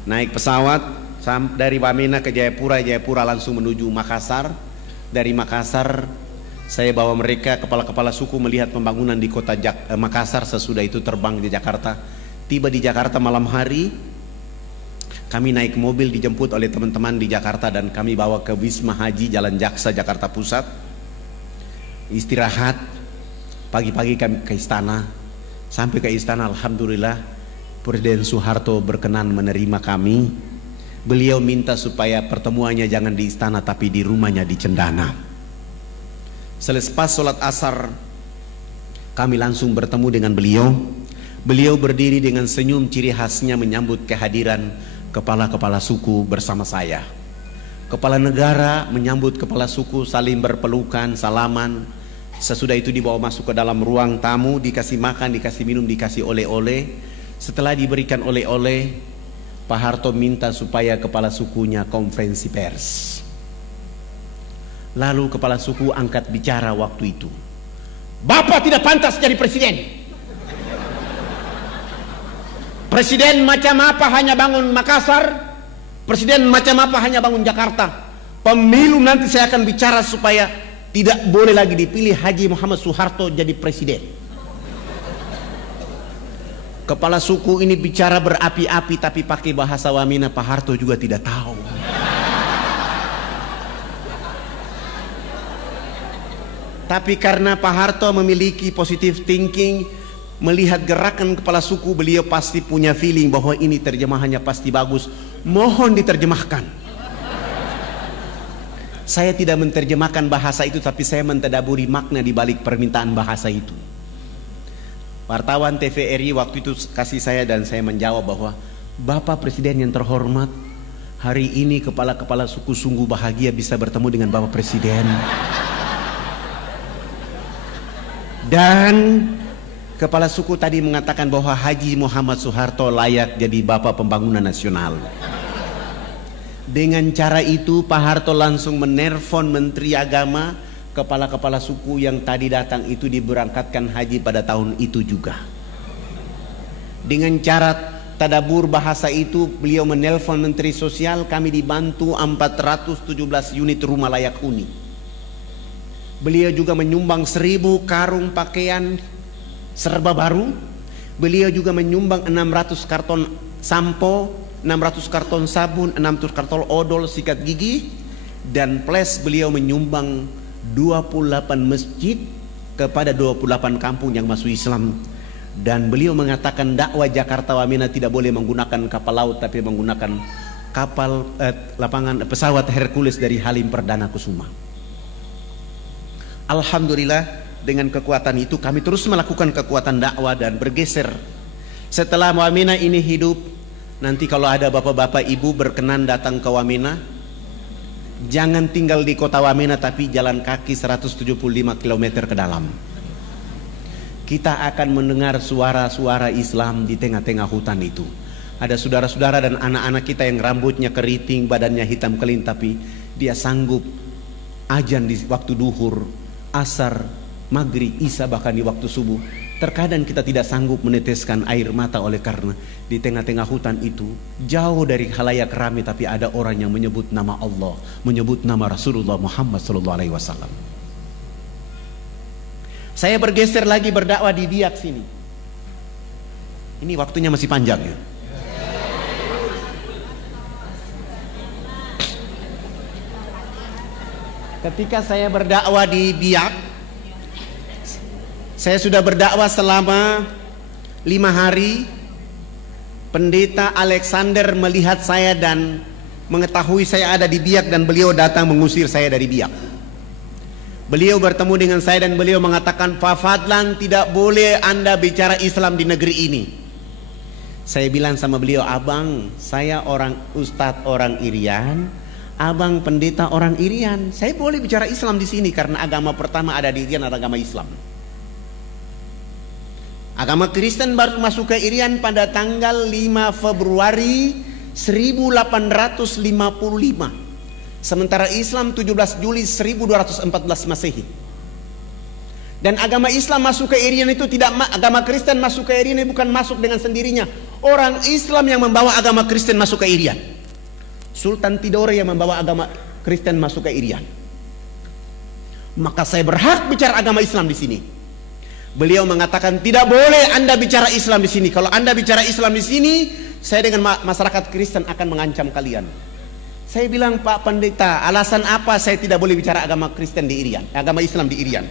Naik pesawat dari Wamena ke Jayapura, Jayapura langsung menuju Makassar. Dari Makassar saya bawa mereka, kepala-kepala suku, melihat pembangunan di kota Makassar. Sesudah itu terbang di Jakarta. Tiba di Jakarta malam hari. Kami naik mobil dijemput oleh teman-teman di Jakarta dan kami bawa ke Wisma Haji Jalan Jaksa Jakarta Pusat. Istirahat. Pagi-pagi kami ke istana. Sampai ke istana, alhamdulillah Presiden Soeharto berkenan menerima kami. Beliau minta supaya pertemuannya jangan di istana tapi di rumahnya di Cendana. Selepas sholat asar kami langsung bertemu dengan beliau. Beliau berdiri dengan senyum ciri khasnya menyambut kehadiran kepala-kepala suku bersama saya. Kepala negara menyambut kepala suku, saling berpelukan, salaman. Sesudah itu dibawa masuk ke dalam ruang tamu, dikasih makan, dikasih minum, dikasih oleh-oleh. Setelah diberikan oleh-oleh, Pak Harto minta supaya kepala sukunya konferensi pers. Lalu kepala suku angkat bicara waktu itu. Bapak tidak pantas jadi presiden. Presiden macam apa hanya bangun Makassar, presiden macam apa hanya bangun Jakarta. Pemilu nanti saya akan bicara supaya tidak boleh lagi dipilih Haji Muhammad Soeharto jadi presiden. Kepala suku ini bicara berapi-api tapi pakai bahasa Wamena, Pak Harto juga tidak tahu. Tapi karena Pak Harto memiliki positive thinking, melihat gerakan kepala suku, beliau pasti punya feeling bahwa ini terjemahannya pasti bagus. Mohon diterjemahkan. Saya tidak menerjemahkan bahasa itu, tapi saya mentadaburi makna di balik permintaan bahasa itu. Wartawan TVRI waktu itu kasih saya dan saya menjawab bahwa Bapak Presiden yang terhormat, hari ini kepala-kepala suku sungguh bahagia bisa bertemu dengan Bapak Presiden. Dan kepala suku tadi mengatakan bahwa Haji Muhammad Soeharto layak jadi Bapak Pembangunan Nasional. Dengan cara itu Pak Harto langsung menelpon Menteri Agama, kepala-kepala suku yang tadi datang itu diberangkatkan haji pada tahun itu juga. Dengan cara tadabur bahasa itu beliau menelpon Menteri Sosial, kami dibantu 417 unit rumah layak huni. Beliau juga menyumbang 1000 karung pakaian serba baru. Beliau juga menyumbang 600 karton sampo, 600 karton sabun, 600 karton odol sikat gigi, dan plus beliau menyumbang 28 masjid kepada 28 kampung yang masuk Islam. Dan beliau mengatakan dakwah Jakarta Wamena tidak boleh menggunakan kapal laut tapi menggunakan lapangan pesawat Hercules dari Halim Perdana Kusuma. Alhamdulillah, dengan kekuatan itu kami terus melakukan kekuatan dakwah dan bergeser. Setelah Wamena ini hidup, nanti kalau ada bapak-bapak ibu berkenan datang ke Wamena, jangan tinggal di kota Wamena tapi jalan kaki 175 km ke dalam. Kita akan mendengar suara-suara Islam di tengah-tengah hutan itu. Ada saudara-saudara dan anak-anak kita yang rambutnya keriting, badannya hitam kelin, tapi dia sanggup azan di waktu duhur, asar, maghrib, isya, bahkan di waktu subuh. Terkadang kita tidak sanggup meneteskan air mata oleh karena di tengah-tengah hutan itu jauh dari khalayak ramai, tapi ada orang yang menyebut nama Allah, menyebut nama Rasulullah Muhammad SAW. Saya bergeser lagi berdakwah di Biak sini. Ini waktunya masih panjang ya. Ketika saya berdakwah di Biak, saya sudah berdakwah selama 5 hari. Pendeta Alexander melihat saya dan mengetahui saya ada di Biak, dan beliau datang mengusir saya dari Biak. Beliau bertemu dengan saya dan beliau mengatakan, Pak Fadlan, tidak boleh Anda bicara Islam di negeri ini. Saya bilang sama beliau, abang, saya orang ustadz orang Irian, abang pendeta orang Irian, saya boleh bicara Islam di sini karena agama pertama ada di Irian adalah agama Islam. Agama Kristen baru masuk ke Irian pada tanggal 5 Februari 1855. Sementara Islam 17 Juli 1214 Masehi. Dan agama Islam masuk ke Irian itu tidak, agama Kristen masuk ke Irian ini bukan masuk dengan sendirinya. Orang Islam yang membawa agama Kristen masuk ke Irian. Sultan Tidore yang membawa agama Kristen masuk ke Irian. Maka saya berhak bicara agama Islam di sini. Beliau mengatakan, tidak boleh Anda bicara Islam di sini. Kalau Anda bicara Islam di sini, saya dengan masyarakat Kristen akan mengancam kalian. Saya bilang, Pak Pendeta, alasan apa saya tidak boleh bicara agama Kristen di Irian, agama Islam di Irian?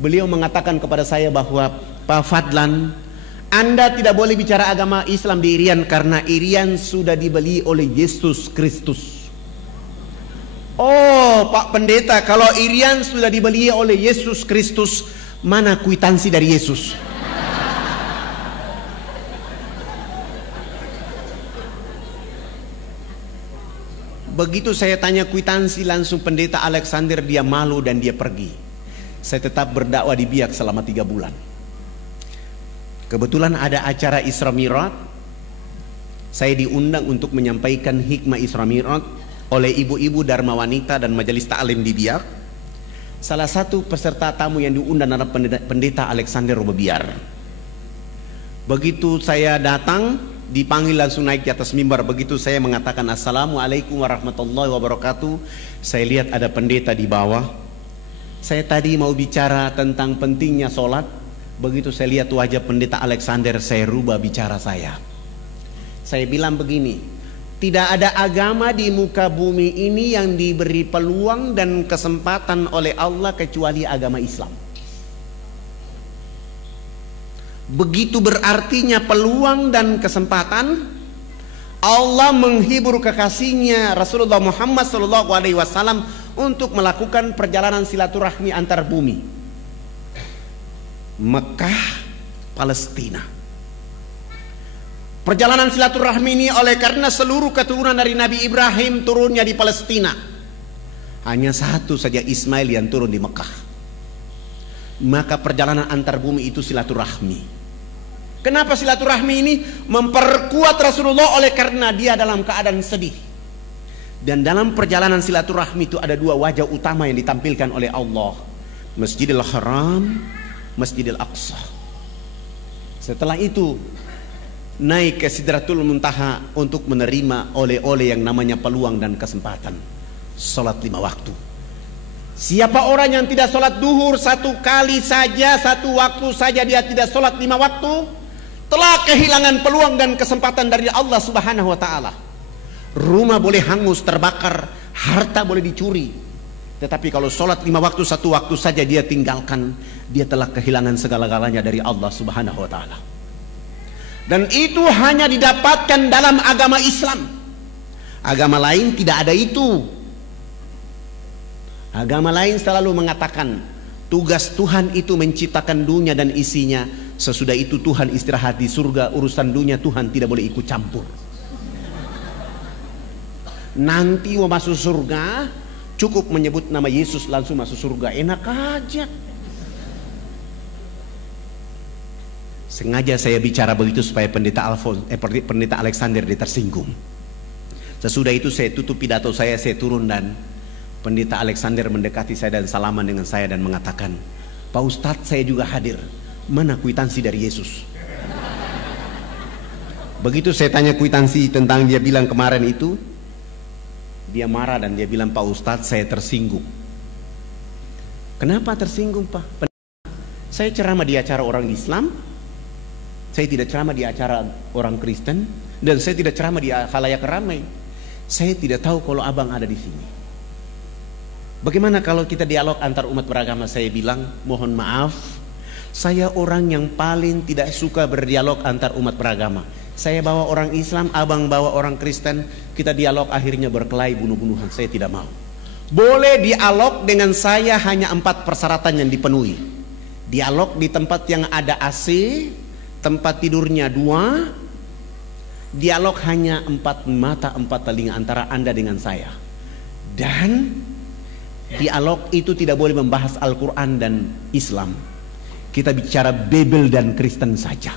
Beliau mengatakan kepada saya bahwa, Pak Fadlan, Anda tidak boleh bicara agama Islam di Irian karena Irian sudah dibeli oleh Yesus Kristus. Oh, Pak Pendeta, kalau Irian sudah dibeli oleh Yesus Kristus, mana kwitansi dari Yesus? Begitu saya tanya kwitansi, langsung pendeta Alexander dia malu dan dia pergi. Saya tetap berdakwah di Biak selama 3 bulan. Kebetulan ada acara Isra Mi'raj. Saya diundang untuk menyampaikan hikmah Isra Mi'raj oleh ibu-ibu Dharma Wanita dan Majelis Ta'lim di Biak. Salah satu peserta tamu yang diundang adalah pendeta Alexander Robobiar. Begitu saya datang, dipanggil langsung naik di atas mimbar. Begitu saya mengatakan Assalamualaikum warahmatullahi wabarakatuh, saya lihat ada pendeta di bawah. Saya tadi mau bicara tentang pentingnya sholat. Begitu saya lihat wajah pendeta Alexander, saya rubah bicara saya. Saya bilang begini, tidak ada agama di muka bumi ini yang diberi peluang dan kesempatan oleh Allah kecuali agama Islam. Begitu berartinya peluang dan kesempatan. Allah menghibur kekasihnya Rasulullah Muhammad SAW untuk melakukan perjalanan silaturahmi antar bumi. Mekah, Palestina. Perjalanan silaturahmi ini oleh karena seluruh keturunan dari Nabi Ibrahim turunnya di Palestina. Hanya satu saja Ismail yang turun di Mekah. Maka perjalanan antar bumi itu silaturahmi. Kenapa silaturahmi ini memperkuat Rasulullah? Oleh karena dia dalam keadaan sedih. Dan dalam perjalanan silaturahmi itu ada 2 wajah utama yang ditampilkan oleh Allah. Masjidil Haram, Masjidil Aqsa. Setelah itu naik ke Sidratul Muntaha untuk menerima oleh-oleh yang namanya peluang dan kesempatan. Salat 5 waktu. Siapa orang yang tidak sholat duhur 1 kali saja, 1 waktu saja dia tidak sholat 5 waktu, telah kehilangan peluang dan kesempatan dari Allah Subhanahu wa ta'ala. Rumah boleh hangus, terbakar, harta boleh dicuri, tetapi kalau sholat 5 waktu 1 waktu saja dia tinggalkan, dia telah kehilangan segala-galanya dari Allah Subhanahu wa ta'ala. Dan itu hanya didapatkan dalam agama Islam. Agama lain tidak ada itu. Agama lain selalu mengatakan tugas Tuhan itu menciptakan dunia dan isinya. Sesudah itu Tuhan istirahat di surga. Urusan dunia Tuhan tidak boleh ikut campur. Nanti mau masuk surga cukup menyebut nama Yesus langsung masuk surga. Enak aja. Sengaja saya bicara begitu supaya pendeta Alexander dia tersinggung. Sesudah itu saya tutup pidato saya turun dan pendeta Alexander mendekati saya dan salaman dengan saya dan mengatakan, "Pak Ustadz, saya juga hadir. Mana kwitansi dari Yesus?" Begitu saya tanya kwitansi tentang dia bilang kemarin itu, dia marah dan dia bilang, "Pak Ustadz, saya tersinggung." Kenapa tersinggung, Pak? Saya ceramah di acara orang Islam, saya tidak ceramah di acara orang Kristen, dan saya tidak ceramah di khalayak ramai. Saya tidak tahu kalau abang ada di sini. Bagaimana kalau kita dialog antar umat beragama? Saya bilang, mohon maaf, saya orang yang paling tidak suka berdialog antar umat beragama. Saya bawa orang Islam, abang bawa orang Kristen, kita dialog akhirnya berkelahi bunuh-bunuhan. Saya tidak mau. Boleh dialog dengan saya hanya 4 persyaratan yang dipenuhi. Dialog di tempat yang ada AC, tempat tidurnya 2, dialog hanya 4 mata 4 telinga antara Anda dengan saya, dan dialog itu tidak boleh membahas Al-Quran dan Islam. Kita bicara Bible dan Kristen saja.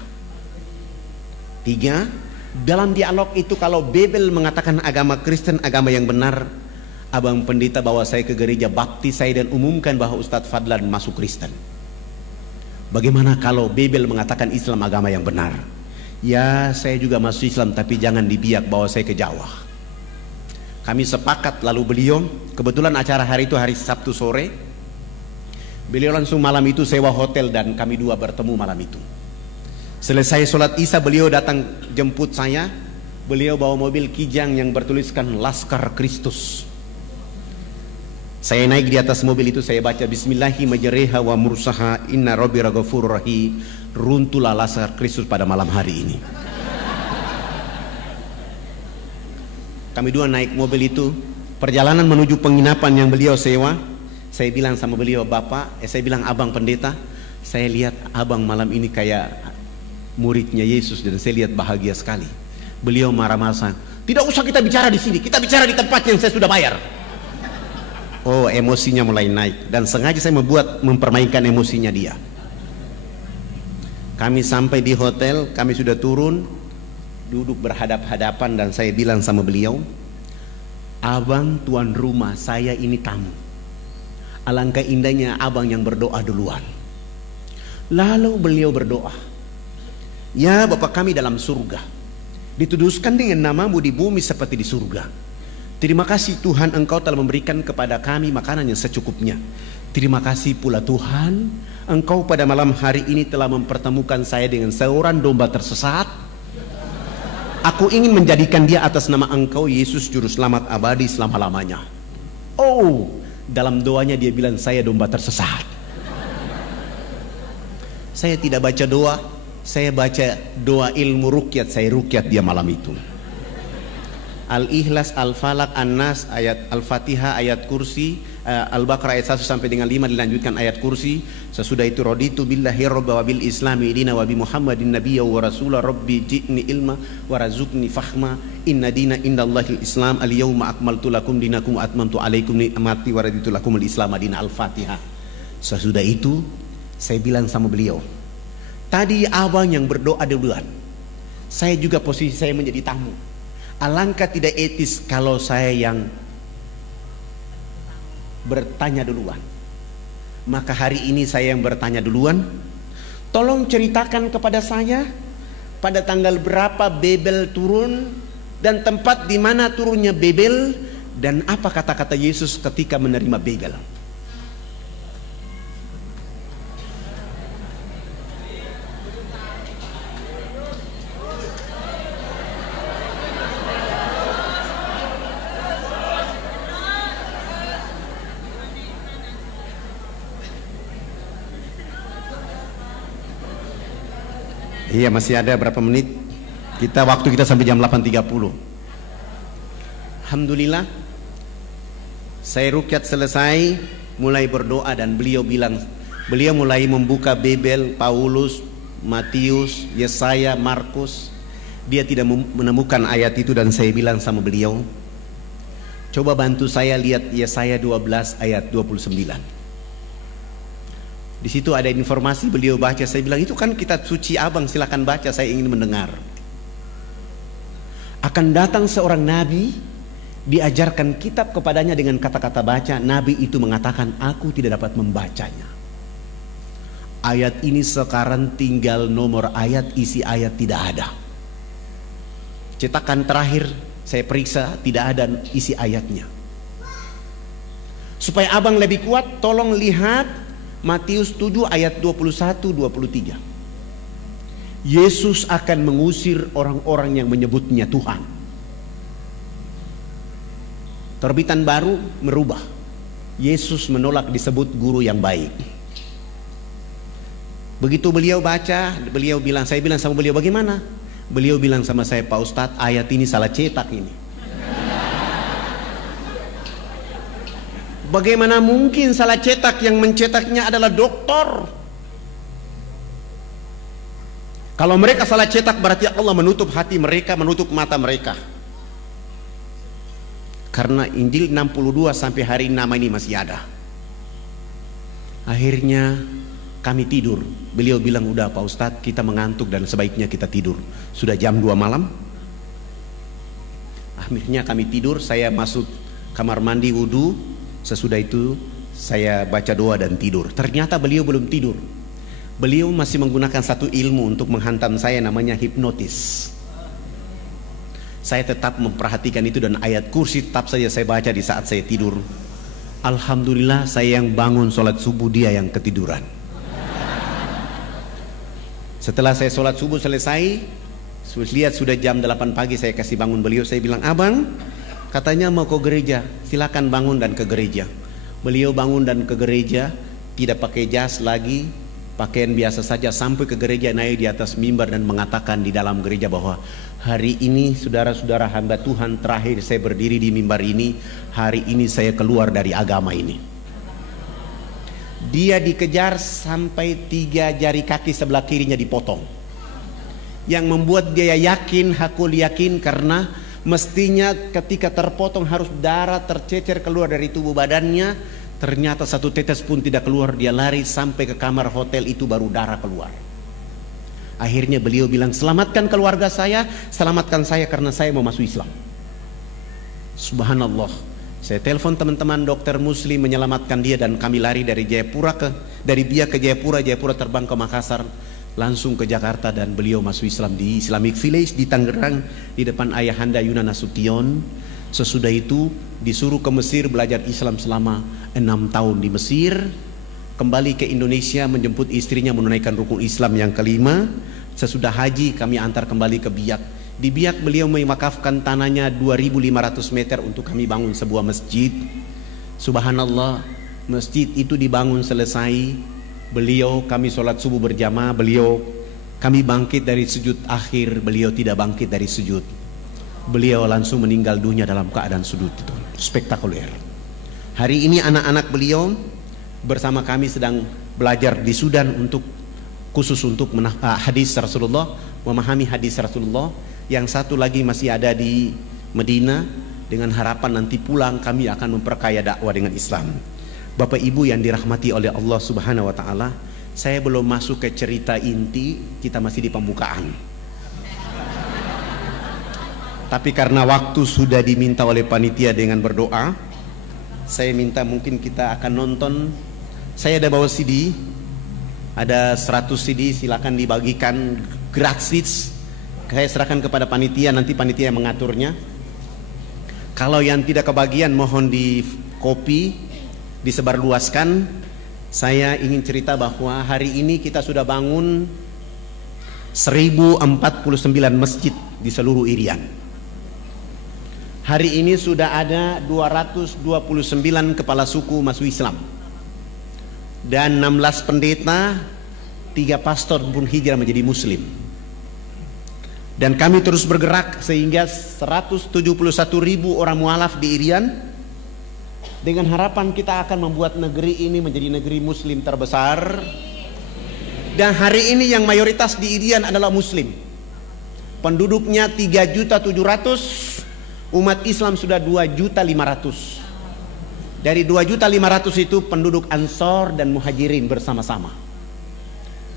3, dalam dialog itu kalau Bible mengatakan agama Kristen agama yang benar, abang pendeta bawa saya ke gereja baptis saya dan umumkan bahwa Ustadz Fadlan masuk Kristen. Bagaimana kalau Bible mengatakan Islam agama yang benar? Ya, saya juga masuk Islam, tapi jangan dibiak bawa saya ke Jawa. Kami sepakat, lalu beliau, kebetulan acara hari itu hari Sabtu sore, beliau langsung malam itu sewa hotel dan kami 2 bertemu malam itu. Selesai sholat Isya beliau datang jemput saya. Beliau bawa mobil Kijang yang bertuliskan Laskar Kristus. Saya naik di atas mobil itu, saya baca Bismillahi majreha wa mursaha inna rabbi ghafurur rahim. Runtuhlah Laskar Kristus pada malam hari ini. Kami 2 naik mobil itu, perjalanan menuju penginapan yang beliau sewa. Saya bilang sama beliau, saya bilang, abang pendeta, saya lihat abang malam ini kayak muridnya Yesus dan saya lihat bahagia sekali. Beliau marah-marah, "Tidak usah kita bicara di sini, kita bicara di tempat yang saya sudah bayar." Oh, emosinya mulai naik dan sengaja saya mempermainkan emosinya dia. Kami sampai di hotel, kami sudah turun, duduk berhadap-hadapan dan saya bilang sama beliau, "Abang tuan rumah, saya ini tamu. Alangkah indahnya abang yang berdoa duluan." Lalu beliau berdoa, "Ya Bapa kami dalam surga, dituduskan dengan namamu di bumi seperti di surga. Terima kasih Tuhan, Engkau telah memberikan kepada kami makanan yang secukupnya. Terima kasih pula Tuhan, Engkau pada malam hari ini telah mempertemukan saya dengan seorang domba tersesat. Aku ingin menjadikan dia atas nama Engkau Yesus Juru Selamat abadi selama-lamanya." Oh, dalam doanya dia bilang saya domba tersesat. Saya tidak baca doa, saya baca doa ilmu rukyat, saya rukyat dia malam itu. Al-Ikhlas, Al-Falaq, An-Nas, ayat Al-Fatihah, ayat kursi, Al-Baqarah ayat 1 sampai dengan 5 dilanjutkan ayat kursi. Sesudah itu raditu billahi rabba wa bil islami dina wa bi Muhammadin nabiyya wa rasula rabbi ji'ni ilma wa razukni fahma inna dina indallahil islam al yawma akmaltu lakum dinakum wa atmamtu alaikum ni'mati wa raditu lakum al islam dina. Al-Fatihah. Sesudah itu saya bilang sama beliau, "Tadi abang yang berdoa duluan, saya juga posisi saya menjadi tamu. Alangkah tidak etis kalau saya yang bertanya duluan. Maka hari ini saya yang bertanya duluan. Tolong ceritakan kepada saya pada tanggal berapa Babel turun dan tempat di mana turunnya Babel dan apa kata-kata Yesus ketika menerima Babel." Iya, masih ada berapa menit? Waktu kita sampai jam 8.30. Alhamdulillah, saya rukyat selesai, mulai berdoa dan beliau mulai membuka Babel, Paulus, Matius, Yesaya, Markus. Dia tidak menemukan ayat itu dan saya bilang sama beliau, coba bantu saya lihat Yesaya 12 ayat 29. Di situ ada informasi, beliau baca, saya bilang itu kan kitab suci abang, silakan baca, saya ingin mendengar. Akan datang seorang nabi, diajarkan kitab kepadanya dengan kata-kata baca. Nabi itu mengatakan, aku tidak dapat membacanya. Ayat ini sekarang tinggal nomor ayat, isi ayat tidak ada. Cetakan terakhir saya periksa tidak ada isi ayatnya. Supaya abang lebih kuat, tolong lihat Matius 7 ayat 21-23. Yesus akan mengusir orang-orang yang menyebutnya Tuhan. Terbitan baru merubah. Yesus menolak disebut guru yang baik. Begitu beliau baca, saya bilang sama beliau, bagaimana? Beliau bilang sama saya, Pak Ustadz, ayat ini salah cetak ini. Bagaimana mungkin salah cetak? Yang mencetaknya adalah doktor. Kalau mereka salah cetak berarti Allah menutup hati mereka, menutup mata mereka. Karena Injil 62 sampai hari ini nama ini masih ada. Akhirnya kami tidur. Beliau bilang, udah Pak Ustadz, kita mengantuk dan sebaiknya kita tidur. Sudah jam 2 malam. Akhirnya kami tidur. Saya masuk kamar mandi wudu. Sesudah itu saya baca doa dan tidur. Ternyata beliau belum tidur. Beliau masih menggunakan satu ilmu untuk menghantam saya, namanya hipnotis. Saya tetap memperhatikan itu dan ayat kursi tetap saja saya baca di saat saya tidur. Alhamdulillah, saya yang bangun sholat subuh, dia yang ketiduran. Setelah saya sholat subuh selesai, lihat sudah jam 8 pagi, saya kasih bangun beliau. Saya bilang, abang katanya mau ke gereja, silakan bangun dan ke gereja. Beliau bangun dan ke gereja, tidak pakai jas lagi, pakaian biasa saja, sampai ke gereja, naik di atas mimbar dan mengatakan di dalam gereja bahwa hari ini saudara-saudara hamba Tuhan, terakhir saya berdiri di mimbar ini, hari ini saya keluar dari agama ini. Dia dikejar sampai 3 jari kaki sebelah kirinya dipotong. Yang membuat dia yakin, hakul yakin, karena mestinya ketika terpotong harus darah tercecer keluar dari tubuh badannya. Ternyata satu tetes pun tidak keluar. Dia lari sampai ke kamar hotel itu, baru darah keluar. Akhirnya beliau bilang, selamatkan keluarga saya, selamatkan saya karena saya mau masuk Islam. Subhanallah. Saya telepon teman-teman dokter muslim menyelamatkan dia, dan kami lari dari Biak ke Jayapura, Jayapura terbang ke Makassar, langsung ke Jakarta, dan beliau masuk Islam di Islamic Village di Tangerang di depan ayahanda Yuna Nasution. Sesudah itu disuruh ke Mesir belajar Islam selama 6 tahun di Mesir. Kembali ke Indonesia menjemput istrinya menunaikan rukun Islam yang kelima. Sesudah haji kami antar kembali ke Biak. Di Biak beliau mewakafkan tanahnya 2.500 meter untuk kami bangun sebuah masjid. Subhanallah, masjid itu dibangun selesai. Kami sholat subuh berjamaah. Kami bangkit dari sujud akhir. Beliau tidak bangkit dari sujud. Beliau langsung meninggal dunia dalam keadaan sujud itu. Spektakuler. Hari ini anak-anak beliau bersama kami sedang belajar di Sudan khusus untuk hadis Rasulullah, memahami hadis Rasulullah. Yang satu lagi masih ada di Medina, dengan harapan nanti pulang kami akan memperkaya dakwah dengan Islam. Bapak Ibu yang dirahmati oleh Allah Subhanahu wa taala, saya belum masuk ke cerita inti, kita masih di pembukaan. Tapi karena waktu sudah diminta oleh panitia dengan berdoa, saya minta mungkin kita akan nonton. Saya ada bawa CD, ada 100 CD, silakan dibagikan gratis. Saya serahkan kepada panitia, nanti panitia yang mengaturnya. Kalau yang tidak kebagian mohon di copy, disebarluaskan. Saya ingin cerita bahwa hari ini kita sudah bangun 1049 masjid di seluruh Irian. Hari ini sudah ada 229 kepala suku masuk Islam, dan 16 pendeta, 3 pastor pun hijrah menjadi muslim. Dan kami terus bergerak sehingga 171.000 orang mualaf di Irian, dengan harapan kita akan membuat negeri ini menjadi negeri muslim terbesar. Dan hari ini yang mayoritas di Irian adalah muslim. Penduduknya 3.700.000, umat Islam sudah 2.500.000. Dari 2.500.000 itu penduduk Ansor dan Muhajirin bersama-sama.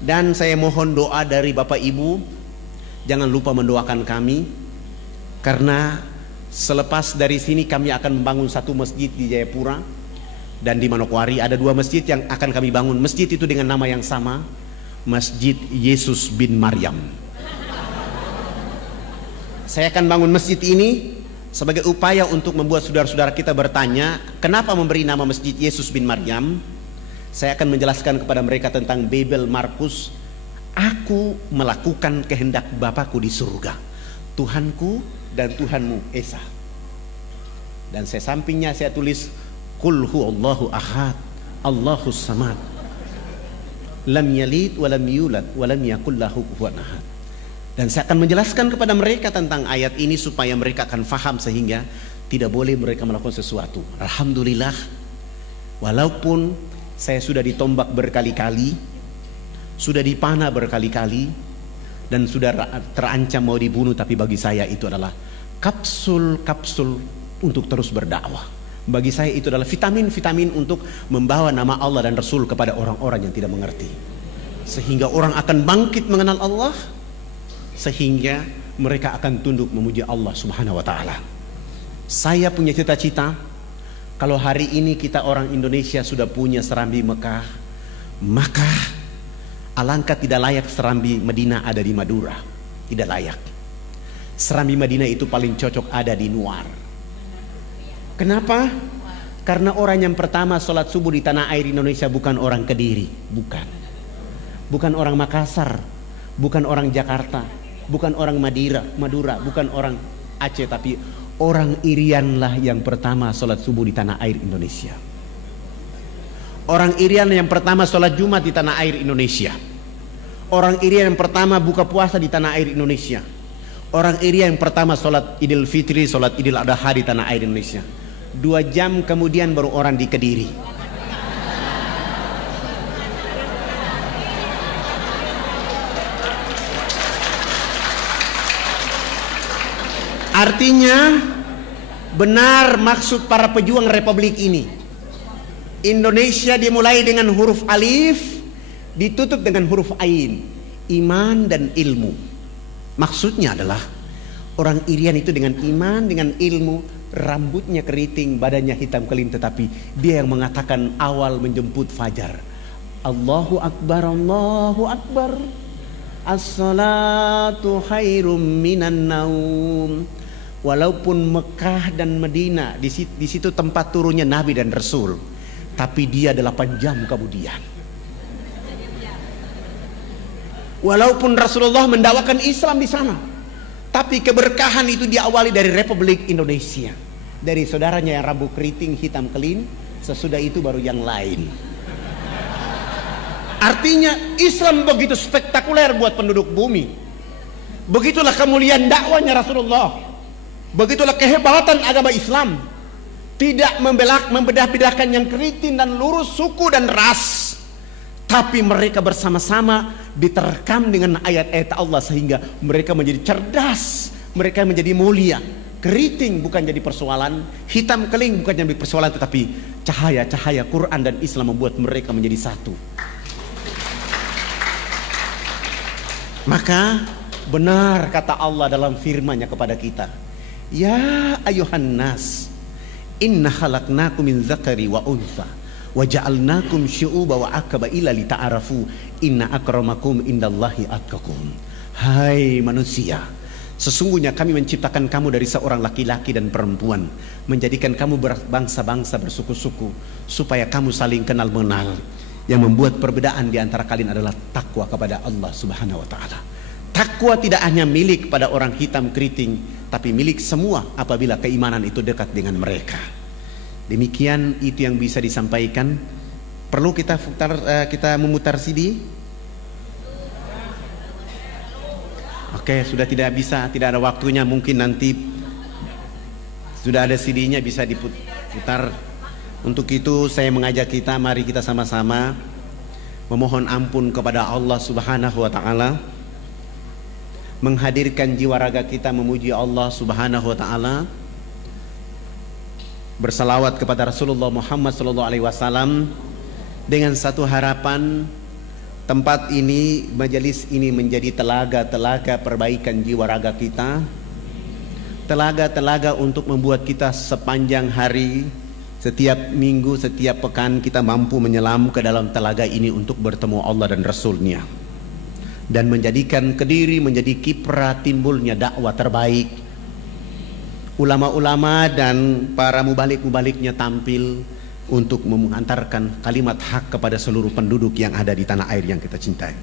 Dan saya mohon doa dari Bapak Ibu, jangan lupa mendoakan kami, karena selepas dari sini kami akan membangun satu masjid di Jayapura dan di Manokwari. Ada 2 masjid yang akan kami bangun. Masjid itu dengan nama yang sama, Masjid Yesus bin Maryam. Saya akan bangun masjid ini sebagai upaya untuk membuat saudara-saudara kita bertanya, kenapa memberi nama Masjid Yesus bin Maryam? Saya akan menjelaskan kepada mereka tentang Babel Markus. Aku melakukan kehendak Bapakku di surga, Tuhanku dan Tuhanmu Esa. Dan saya sampingnya saya tulis Qul huwallahu ahad, Allahus samad, lam yalid walam yulad walam yakul lahu kufuwan ahad. Dan saya akan menjelaskan kepada mereka tentang ayat ini supaya mereka akan faham, sehingga tidak boleh mereka melakukan sesuatu. Alhamdulillah, walaupun saya sudah ditombak berkali-kali, sudah dipanah berkali-kali, dan sudah terancam mau dibunuh, tapi bagi saya itu adalah kapsul-kapsul untuk terus berdakwah. Bagi saya itu adalah vitamin-vitamin untuk membawa nama Allah dan Rasul kepada orang-orang yang tidak mengerti, sehingga orang akan bangkit mengenal Allah, sehingga mereka akan tunduk memuji Allah Subhanahu wa taala. Saya punya cita-cita, kalau hari ini kita orang Indonesia sudah punya serambi Mekah, maka alangkah tidak layak serambi Madinah ada di Madura. Tidak layak. Serambi Madinah itu paling cocok ada di Nuar. Kenapa? Karena orang yang pertama sholat subuh di tanah air Indonesia bukan orang Kediri, bukan orang Makassar, bukan orang Jakarta, bukan orang Madura, bukan orang Aceh, tapi orang Irian lah yang pertama sholat subuh di tanah air Indonesia. Orang Irian yang pertama sholat Jumat di tanah air Indonesia. Orang Irian yang pertama buka puasa di tanah air Indonesia. Orang Irian yang pertama sholat Idul Fitri, sholat Idul Adha di tanah air Indonesia. 2 jam kemudian baru orang di Kediri. Artinya benar maksud para pejuang republik ini. Indonesia dimulai dengan huruf alif, ditutup dengan huruf ain, iman dan ilmu. Maksudnya adalah orang Irian itu dengan iman, dengan ilmu, rambutnya keriting, badannya hitam kelim, tetapi dia yang mengatakan awal menjemput fajar. Allahu Akbar, Allahu Akbar, as-salatu khairum minan naum. Walaupun Mekah dan Madinah di situ tempat turunnya Nabi dan Rasul, tapi dia 8 jam kemudian. Walaupun Rasulullah mendakwakan Islam di sana, tapi keberkahan itu diawali dari Republik Indonesia, dari saudaranya yang rambut keriting hitam kelim. Sesudah itu baru yang lain. Artinya Islam begitu spektakuler buat penduduk bumi. Begitulah kemuliaan dakwanya Rasulullah. Begitulah kehebatan agama Islam. Tidak membedah-bedahkan yang keriting dan lurus, suku dan ras, tapi mereka bersama-sama diterkam dengan ayat-ayat Allah, sehingga mereka menjadi cerdas, mereka menjadi mulia. Keriting bukan jadi persoalan, hitam keling bukan jadi persoalan, tetapi cahaya-cahaya Quran dan Islam membuat mereka menjadi satu. Maka benar kata Allah dalam firman-Nya kepada kita, ya ayuhan nas, inna khalaqnakum min dzakari wa untha wa ja'alnakum syu'uba wa aqbaila lita'arafu inna akramakum indallahi atqakum. Hai manusia, sesungguhnya kami menciptakan kamu dari seorang laki-laki dan perempuan, menjadikan kamu berbangsa-bangsa, bersuku-suku, supaya kamu saling kenal mengenal. Yang membuat perbedaan di antara kalian adalah takwa kepada Allah Subhanahu wa taala. Takwa tidak hanya milik pada orang hitam keriting, tapi milik semua apabila keimanan itu dekat dengan mereka. Demikian itu yang bisa disampaikan. Perlu kita memutar CD? Oke, sudah tidak bisa, tidak ada waktunya. Mungkin nanti sudah ada CD-nya bisa diputar. Untuk itu saya mengajak kita, mari kita sama-sama memohon ampun kepada Allah Subhanahu wa taala, menghadirkan jiwa raga kita memuji Allah Subhanahu wa taala, bersalawat kepada Rasulullah Muhammad sallallahu alaihi wasallam dengan satu harapan, tempat ini, majelis ini menjadi telaga-telaga perbaikan jiwa raga kita, telaga-telaga untuk membuat kita sepanjang hari, setiap minggu, setiap pekan kita mampu menyelam ke dalam telaga ini untuk bertemu Allah dan Rasulnya, dan menjadikan Kediri menjadi kiprah timbulnya dakwah terbaik. Ulama-ulama dan para mubalik-mubaliknya tampil untuk mengantarkan kalimat hak kepada seluruh penduduk yang ada di tanah air yang kita cintai.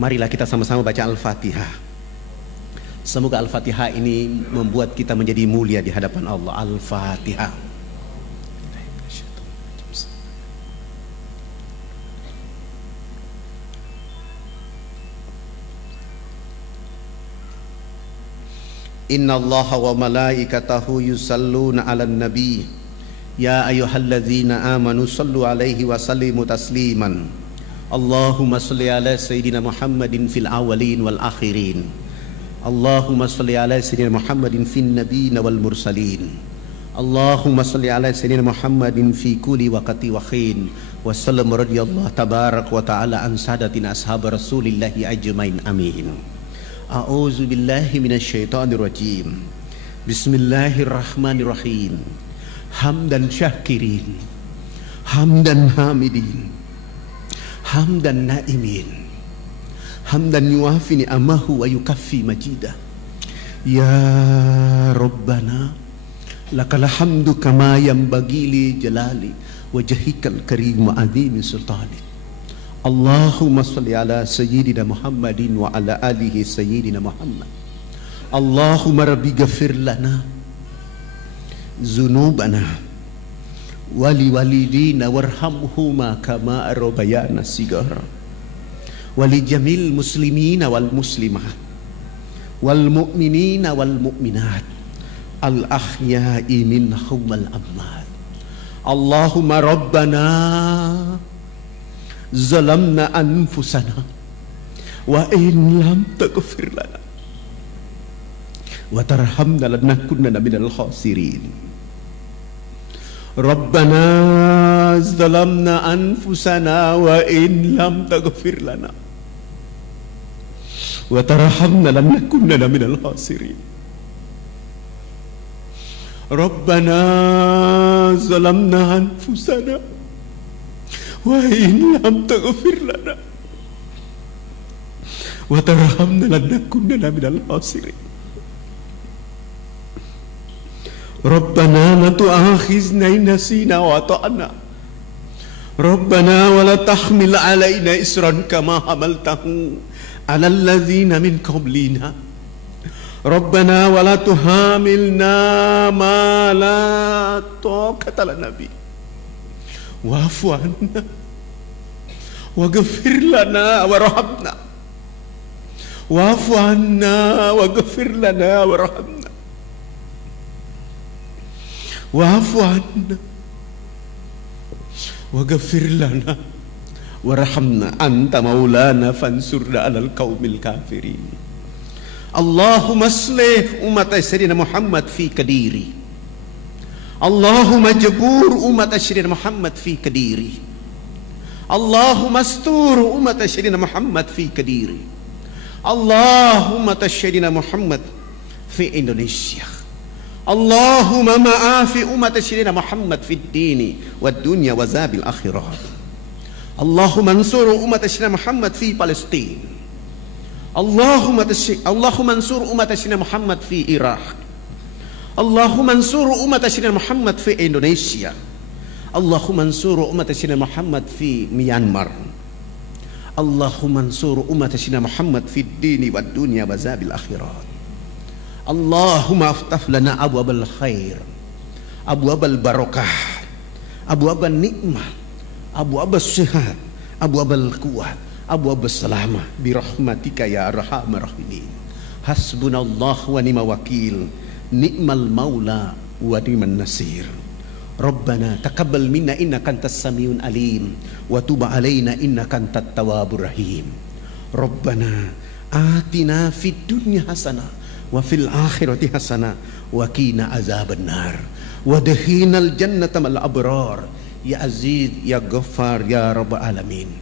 Marilah kita sama-sama baca Al-Fatihah. Semoga Al-Fatihah ini membuat kita menjadi mulia di hadapan Allah. Al-Fatihah. Inna Allaha wa malaikatahu yusalluna ala nabi ya ayyuhalladzina amanu sallu alaihi wa sallimu tasliman. Allahumma salli ala sayyidina Muhammadin fil awwalin wal akhirin. Allahumma salli ala sayyidina Muhammadin fin nabiyina wal mursalin. Allahumma salli ala sayyidina Muhammadin fi kulli waqti wa khin. Wa sallam radhiyallahu tabarak wa ta'ala an sadatina ashab Rasulillahi ajmain. Amin. A'udzu billahi minasyaitonir rajim. Bismillahirrahmanirrahim. Hamdan syakirin, hamdan hamidin, hamdan naimin, hamdan yuafi ni'amahu wa yukaffi majidah. Ya Rabbana lakal hamdu kama yanbaghi li jalali wajhikal karim wa azimi sultanik. Allahumma salli ala sayyidina Muhammadin wa ala alihi sayyidina Muhammad. Allahumma rabbi ghafir lana zunubana wali walidina warhamhuma kama rabbayana sigara wali jamil muslimina wal muslimat wal mu'minina wal mu'minat al ahya'i minhum wal amwat. Allahumma rabbana zalamna anfusana wa in lam taghfir lana wa tarhamna lanakunanna minal khasirin. Rabbana zalamna anfusana wa in lam taghfir lana wa tarhamna lanakunanna minal khasirin. Rabbana zalamna anfusana wa in lam taghfir lana wa tarhamna lanakunanna minal khasirin. Rabbana la tu'akhizna in nasina wa ata'na. Rabbana wa la tahmil alaina isran kama hamaltahu ala alladzina min qablina. Rabbana wa la tuhamilna ma la taqata lana bi. Wa'fu anna waghfir lana warhamna. Wa'fu anna waghfir lana warhamna. Wa'fu anna waghfir lana warhamna anta maulana fansurna 'alal qaumil kafirin. Allahumma aslih umat Sayyidina Muhammad fi Kediri. Allahumma jabur umat Sayyidina Muhammad fi Kediri. Allahumma astur umat Sayyidina Muhammad fi Kediri. Allahumma Sayyidina Muhammad fi Indonesia. Allahumma ma'afi umat Sayyidina Muhammad fi dini wad dunya wa zabil akhirat. Allahumma ansur umat Sayyidina Muhammad fi Palestina. Allahumma ansur umat Sayyidina Muhammad fi Iraq. Allahumma ansur umat Sayyidina Muhammad fi Indonesia. Allahumma ansur umat Sayyidina Muhammad fi Myanmar. Allahumma ansur umat Sayyidina Muhammad fi dini wad dunya wa zabil akhirat. Allahumma aftah lana abwabal khair, abwabal barakah, abwabal nikmah, abwabal sehat, abwabal kuat, abwaab salamah birahmatika ya arhamar rahimin. Hasbunallah wa ni'mal wakil, ni'mal maula wa ni'man nasir. Rabbana taqabbal minna innaka antas samiun alim wa tub alaina innaka antat tawwabur rahim. Rabbana atina fid dunya hasanah wa fil akhirati hasanah wa qina azabannar wa adkhilnal jannata mal abrar ya aziz ya ghaffar ya rabbal alamin.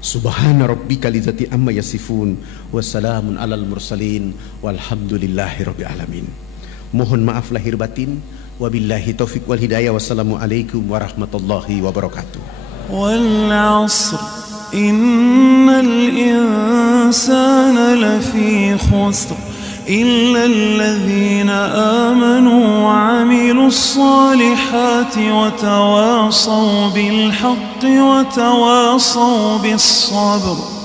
Subhana rabbika lidzati amma yasifun wa salamun alal mursalin walhamdulillahi rabbil alamin. Mohon maaf lahir batin. Wabillahi taufiq wal hidayah. Wassalamualaikum warahmatullahi wabarakatuh. Wal 'asr innal insana lafi khusr illa alladhina amanu wa 'amilus salihati wa tawasaw bil haqqi wa tawasaw bis sabr.